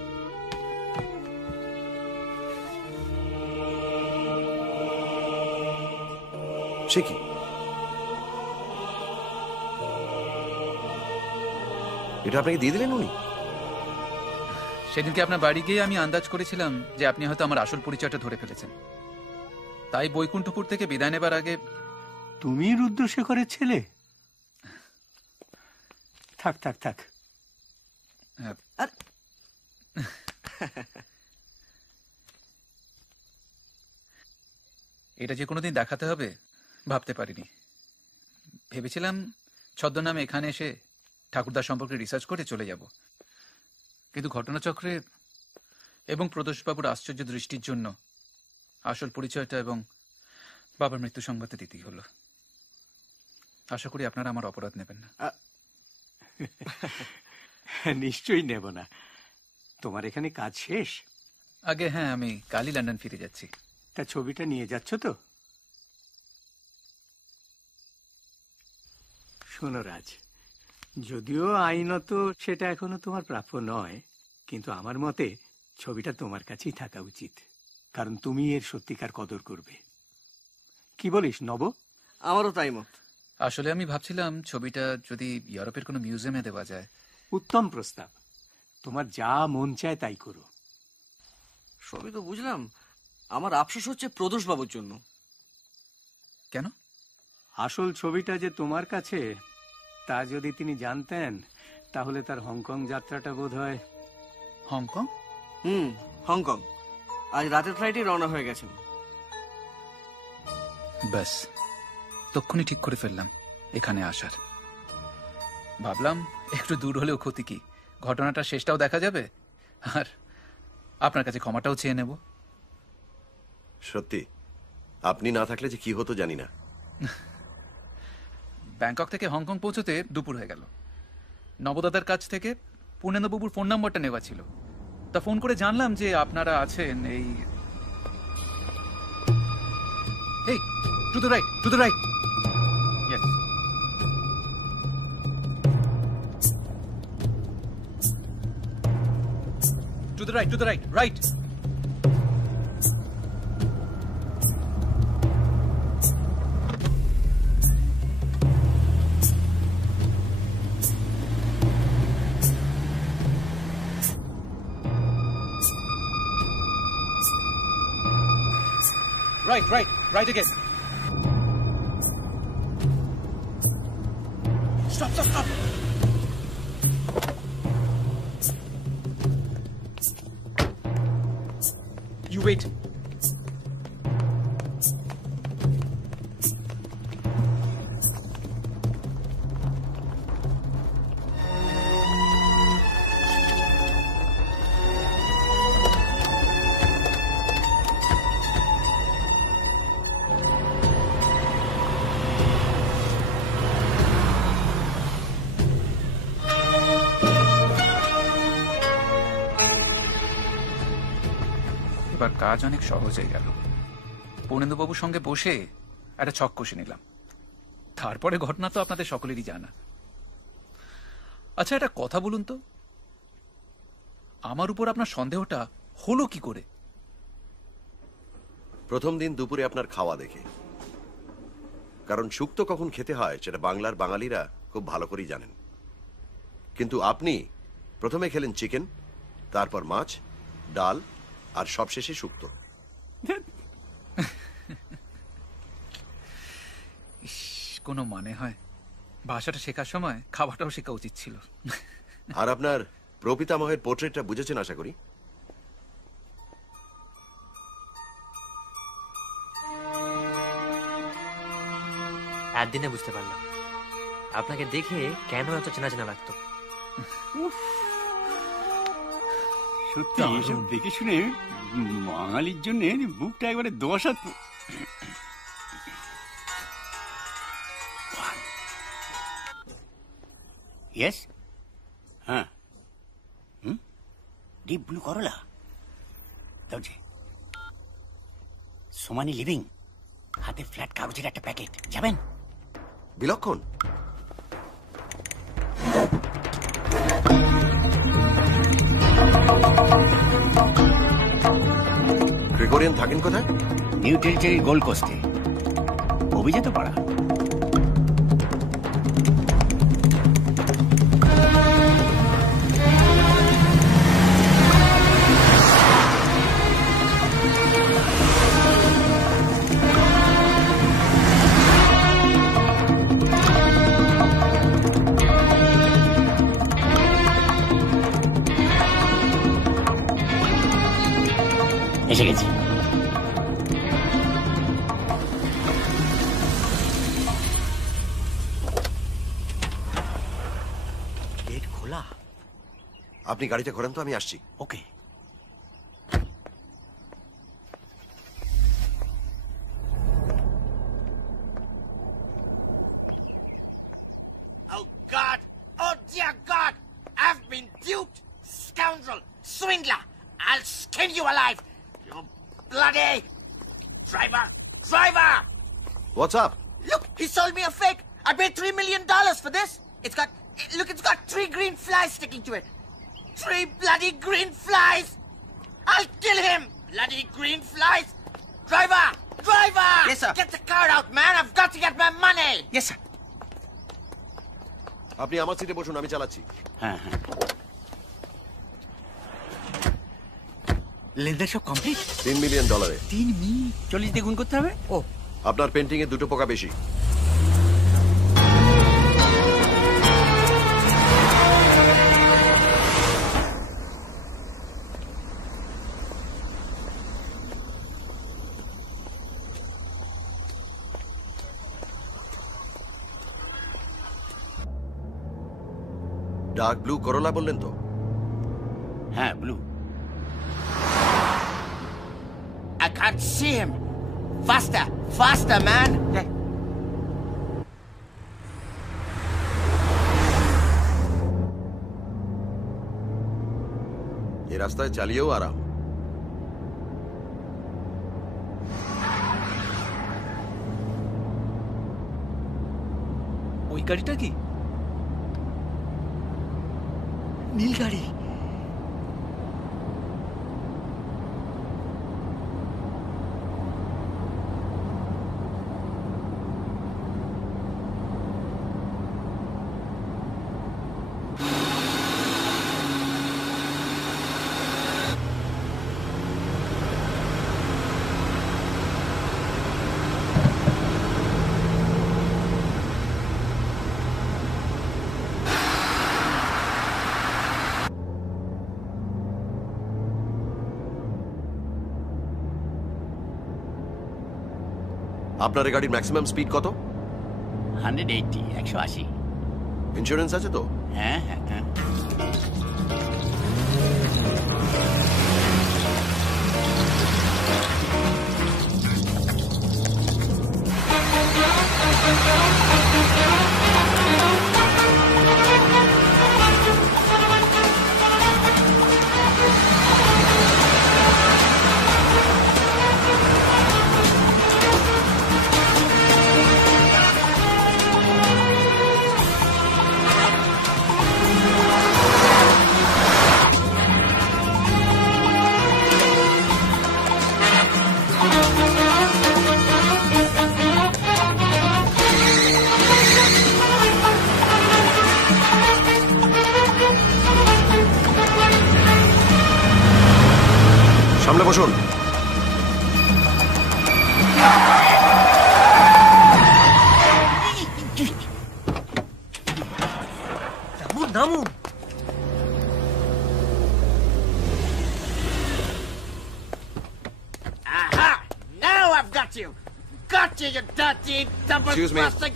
সে কি? এটা আপনাকে দিয়ে দিলেন উনি? সেদিনকে আপনার বাড়ি গিয়ে আমি আন্দাজ করেছিলাম যে আপনি হয়তো আমার আসল পরিচয়টা ধরে ফেলেছেন। তাই বৈকুণ্ঠপুর থেকে বিদায় নেবার আগে। তুমি রুদ্রশেখরের ছেলে? থাক থাক থাক। এটা যে কোনোদিন দেখাতে হবে ভাবতে পারিনি। ভেবেছিলাম ছদ্মনামে এখানে এসে ঠাকুরদার সম্পর্কে রিসার্চ করে চলে যাব, কিন্তু ঘটনাচক্রে এবং প্রদোষবাবুর আশ্চর্য দৃষ্টির জন্য আসল পরিচয়টা এবং বাবার মৃত্যু সংবাদটা দিতেই হলো। আশা করি আপনারা আমার অপরাধ নেবেন না। নিশ্চয়ই নেব না। তোমার এখানে কাজ শেষ? আগে হ্যাঁ, আমি কালই লন্ডন ফিরে যাচ্ছি। তা ছবিটা নিয়ে যাচ্ছ তো? শোনো রাজ, যদিও আইনত সেটা এখনো তোমার প্রাপ্য নয়, কিন্তু আমার মতে ছবিটা তোমার কাছেই থাকা উচিত, কারণ তুমি এর সত্যিকার কদর করবে। কি বলিস নব? আমারও তাই মত। আসলে আমি ভাবছিলাম ছবিটা যদি ইউরোপের কোনো মিউজিয়ামে দেওয়া যায়। উত্তম প্রস্তাব, তোমার যা মন চায় তাই করো। সবই তো বুঝলাম, আমার আফসোস হচ্ছে প্রদোষ বাবুর জন্য। কেন? আসল ছবিটা যে তোমার কাছে তা যদি তিনি জানতেন, তাহলে তার হংকং যাত্রাটা বোধ হয়। হংকং? হংকং। আজ রাতের ফ্লাইটে রওনা হয়ে গেছেন। ব্যাস, তক্ষুনি ঠিক করে ফেললাম এখানে আসার। ভাবলাম একটু দূর হলেও ক্ষতি কি, ঘটনাটা শেষটাও দেখা যাবে, আর আপনার কাছে ক্ষমাটাও চেয়ে নেব। সত্যি আপনি না থাকলে যে কি হতো জানি না। ব্যাংকক থেকে হংকং পৌঁছতে দুপুর হয়ে গেল। নবদাদার কাছ থেকে পূর্ণেন্দুবাবুর ফোন নাম্বারটা নেওয়া ছিল, তা ফোন করে জানলাম যে আপনারা আছেন এই to the right, to the right. Yes. To the right, to the right, right. Right, right, right again. Stop, stop, stop. You wait. এবার কাজ অনেক সহজ হয়ে গেল। পূর্ণেন্দুবাবুর সঙ্গে বসে একটা ছক কষে নিলাম। তারপরে ঘটনা তো আপনাদের সকলেরই জানা। আচ্ছা, একটা কথা বলুন তো, আমার উপর আপনার সন্দেহটা হলো কি করে? প্রথম দিন দুপুরে আপনার খাওয়া দেখে, কারণ শুক্তো কখন খেতে হয় সেটা বাংলার বাঙালিরা খুব ভালো করেই জানেন। কিন্তু আপনি প্রথমে খেলেন চিকেন, তারপর মাছ, ডাল, আর সবশেষে শুক্তো। কোনো মানে হয়? ভাষাটা শেখার সময় খাবারটাও শেখা উচিত ছিল। আর আপনার প্রপিতামহের পোর্ট্রেটটা বুঝেছেন আশা করি। একদিনে বুঝতে পারলাম আপনাকে দেখে কেন এত চেনা চেনা লাগতো। সত্যি এসব দেখে শুনে বাঙালির জন্য বুকটা একবারে 10 হাত। ইয়েস, হ্যাঁ, ডিপ ব্লু করলা দাও যে। সোমানি লিভিং, হাতে ফ্ল্যাট কাগজের একটা প্যাকেট, যাবেন? বিলক্ষণ। গ্রেগরিয়ান থাকেন কোথায়? নিউ টেরিটরি গোল্ড কোস্টে, অভিজাত পাড়া। এসে গেছি। গেট খোলা। আপনি গাড়িটা ঘোরান তো, আমি আসছি। ওকে। Oh God! Oh dear God! I've been duped! Scoundrel! Swindler! I'll skin you alive! You bloody... Driver! Driver! What's up? Look, he sold me a fake! I paid $3 million for this! Look, it's got 3 green flies sticking to it. 3 bloody green flies! I'll kill him! Bloody green flies! Driver! Driver! Yes, sir. Get the car out, man! I've got to get my money! Yes, sir. আপনি আমার সিটে বসুন, আমি চালাচ্ছি। হ্যাঁ হ্যাঁ লেনদেন সব কমপ্লিট। $3 মিলিয়ন। 3 মিনিট 40 দিয়ে গুণ করতে হবে। ও আপনার পেন্টিং এ 2টো পোকা বেশি। ডার্ক ব্লু করোলা বললেন তো? হ্যাঁ blue. I can't see him! Faster! Faster, man! এই রাস্তায় চালিয়েও আরাম। ওই গাড়িটা কি? নীল গাড়ি। আপনার এই গাড়ির ম্যাক্সিমাম স্পিড কত? 180 180। ইন্স্যুরেন্স আছে তো? হ্যাঁ হ্যাঁ হ্যাঁ। সামনে বসুন। নামুন নামুন। Aha! Now I've got you! Got you, you dirty, Excuse me. double-busting...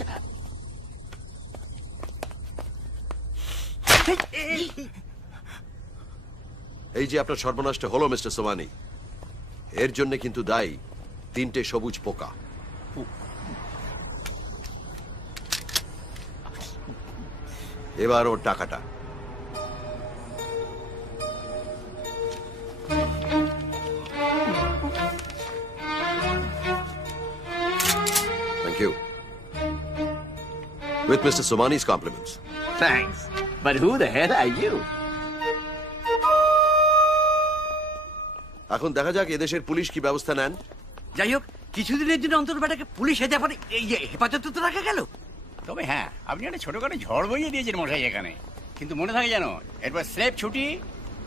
এই যে আপনার সর্বনাশটা হলো মিস্টার সোমানি, এর জন্য কিন্তু দায়ী 3টে সবুজ পোকা। এবার ওর টাকাটা। Thank you. With Mr. Somani's compliments. Thanks. But who the hell are you? এখন দেখা যাক এদেশের পুলিশ কি ব্যবস্থা নেন। যাই হোক, কিছুদিনের জন্য অন্তর্বাটাকে পুলিশ হেফাজতে এই যে হেফাজতে তো রাখা গেল। তবে হ্যাঁ, আপনি একটা ছোটখাটো ঝড় বইয়ে দিয়েছেন মশাই এখানে, কিন্তু মনে থাকে জানো, এরপর স্লেপ ছুটি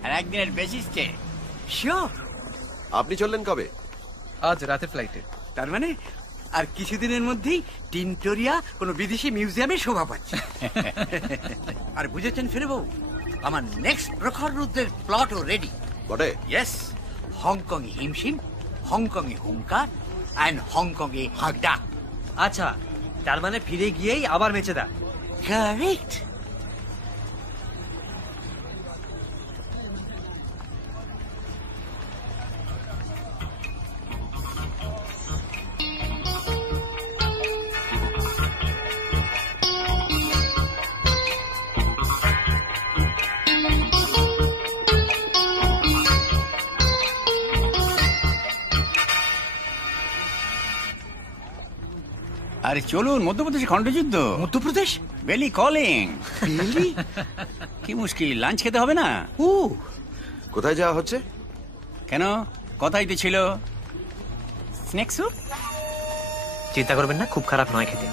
আর একদিনের বেশি স্টে। শিওর। আপনি চললেন কবে? আজ রাতের ফ্লাইটে। তার মানে আর কিছুদিনের মধ্যেই টিনটোরিয়া কোনো বিদেশি মিউজিয়ামে শোভা পাচ্ছে। আর বুঝেছেন ফেরবাবু, আমার নেক্সট প্রখর রুদ্রের প্লটও রেডি। বটে? ইয়েস। হংকং এ হিমশিম, হংকং এ হুঙ্কার অ্যান্ড হংকং এ হাগডা। আচ্ছা, তার মানে ফিরে গিয়েই আবার মেচেদা। কারেক্ট। আরে চলুন, মধ্যপ্রদেশে খণ্ডযুদ্ধ। মধ্যপ্রদেশ? বেলি কলিং। বেলি? কি মুশকিল, লাঞ্চ খেতে হবে না? কোথায় যাওয়া হচ্ছে? কেন, কথাই তো ছিল স্নেক স্যুপ। চিন্তা করবেন না, খুব খারাপ নয় খেতে।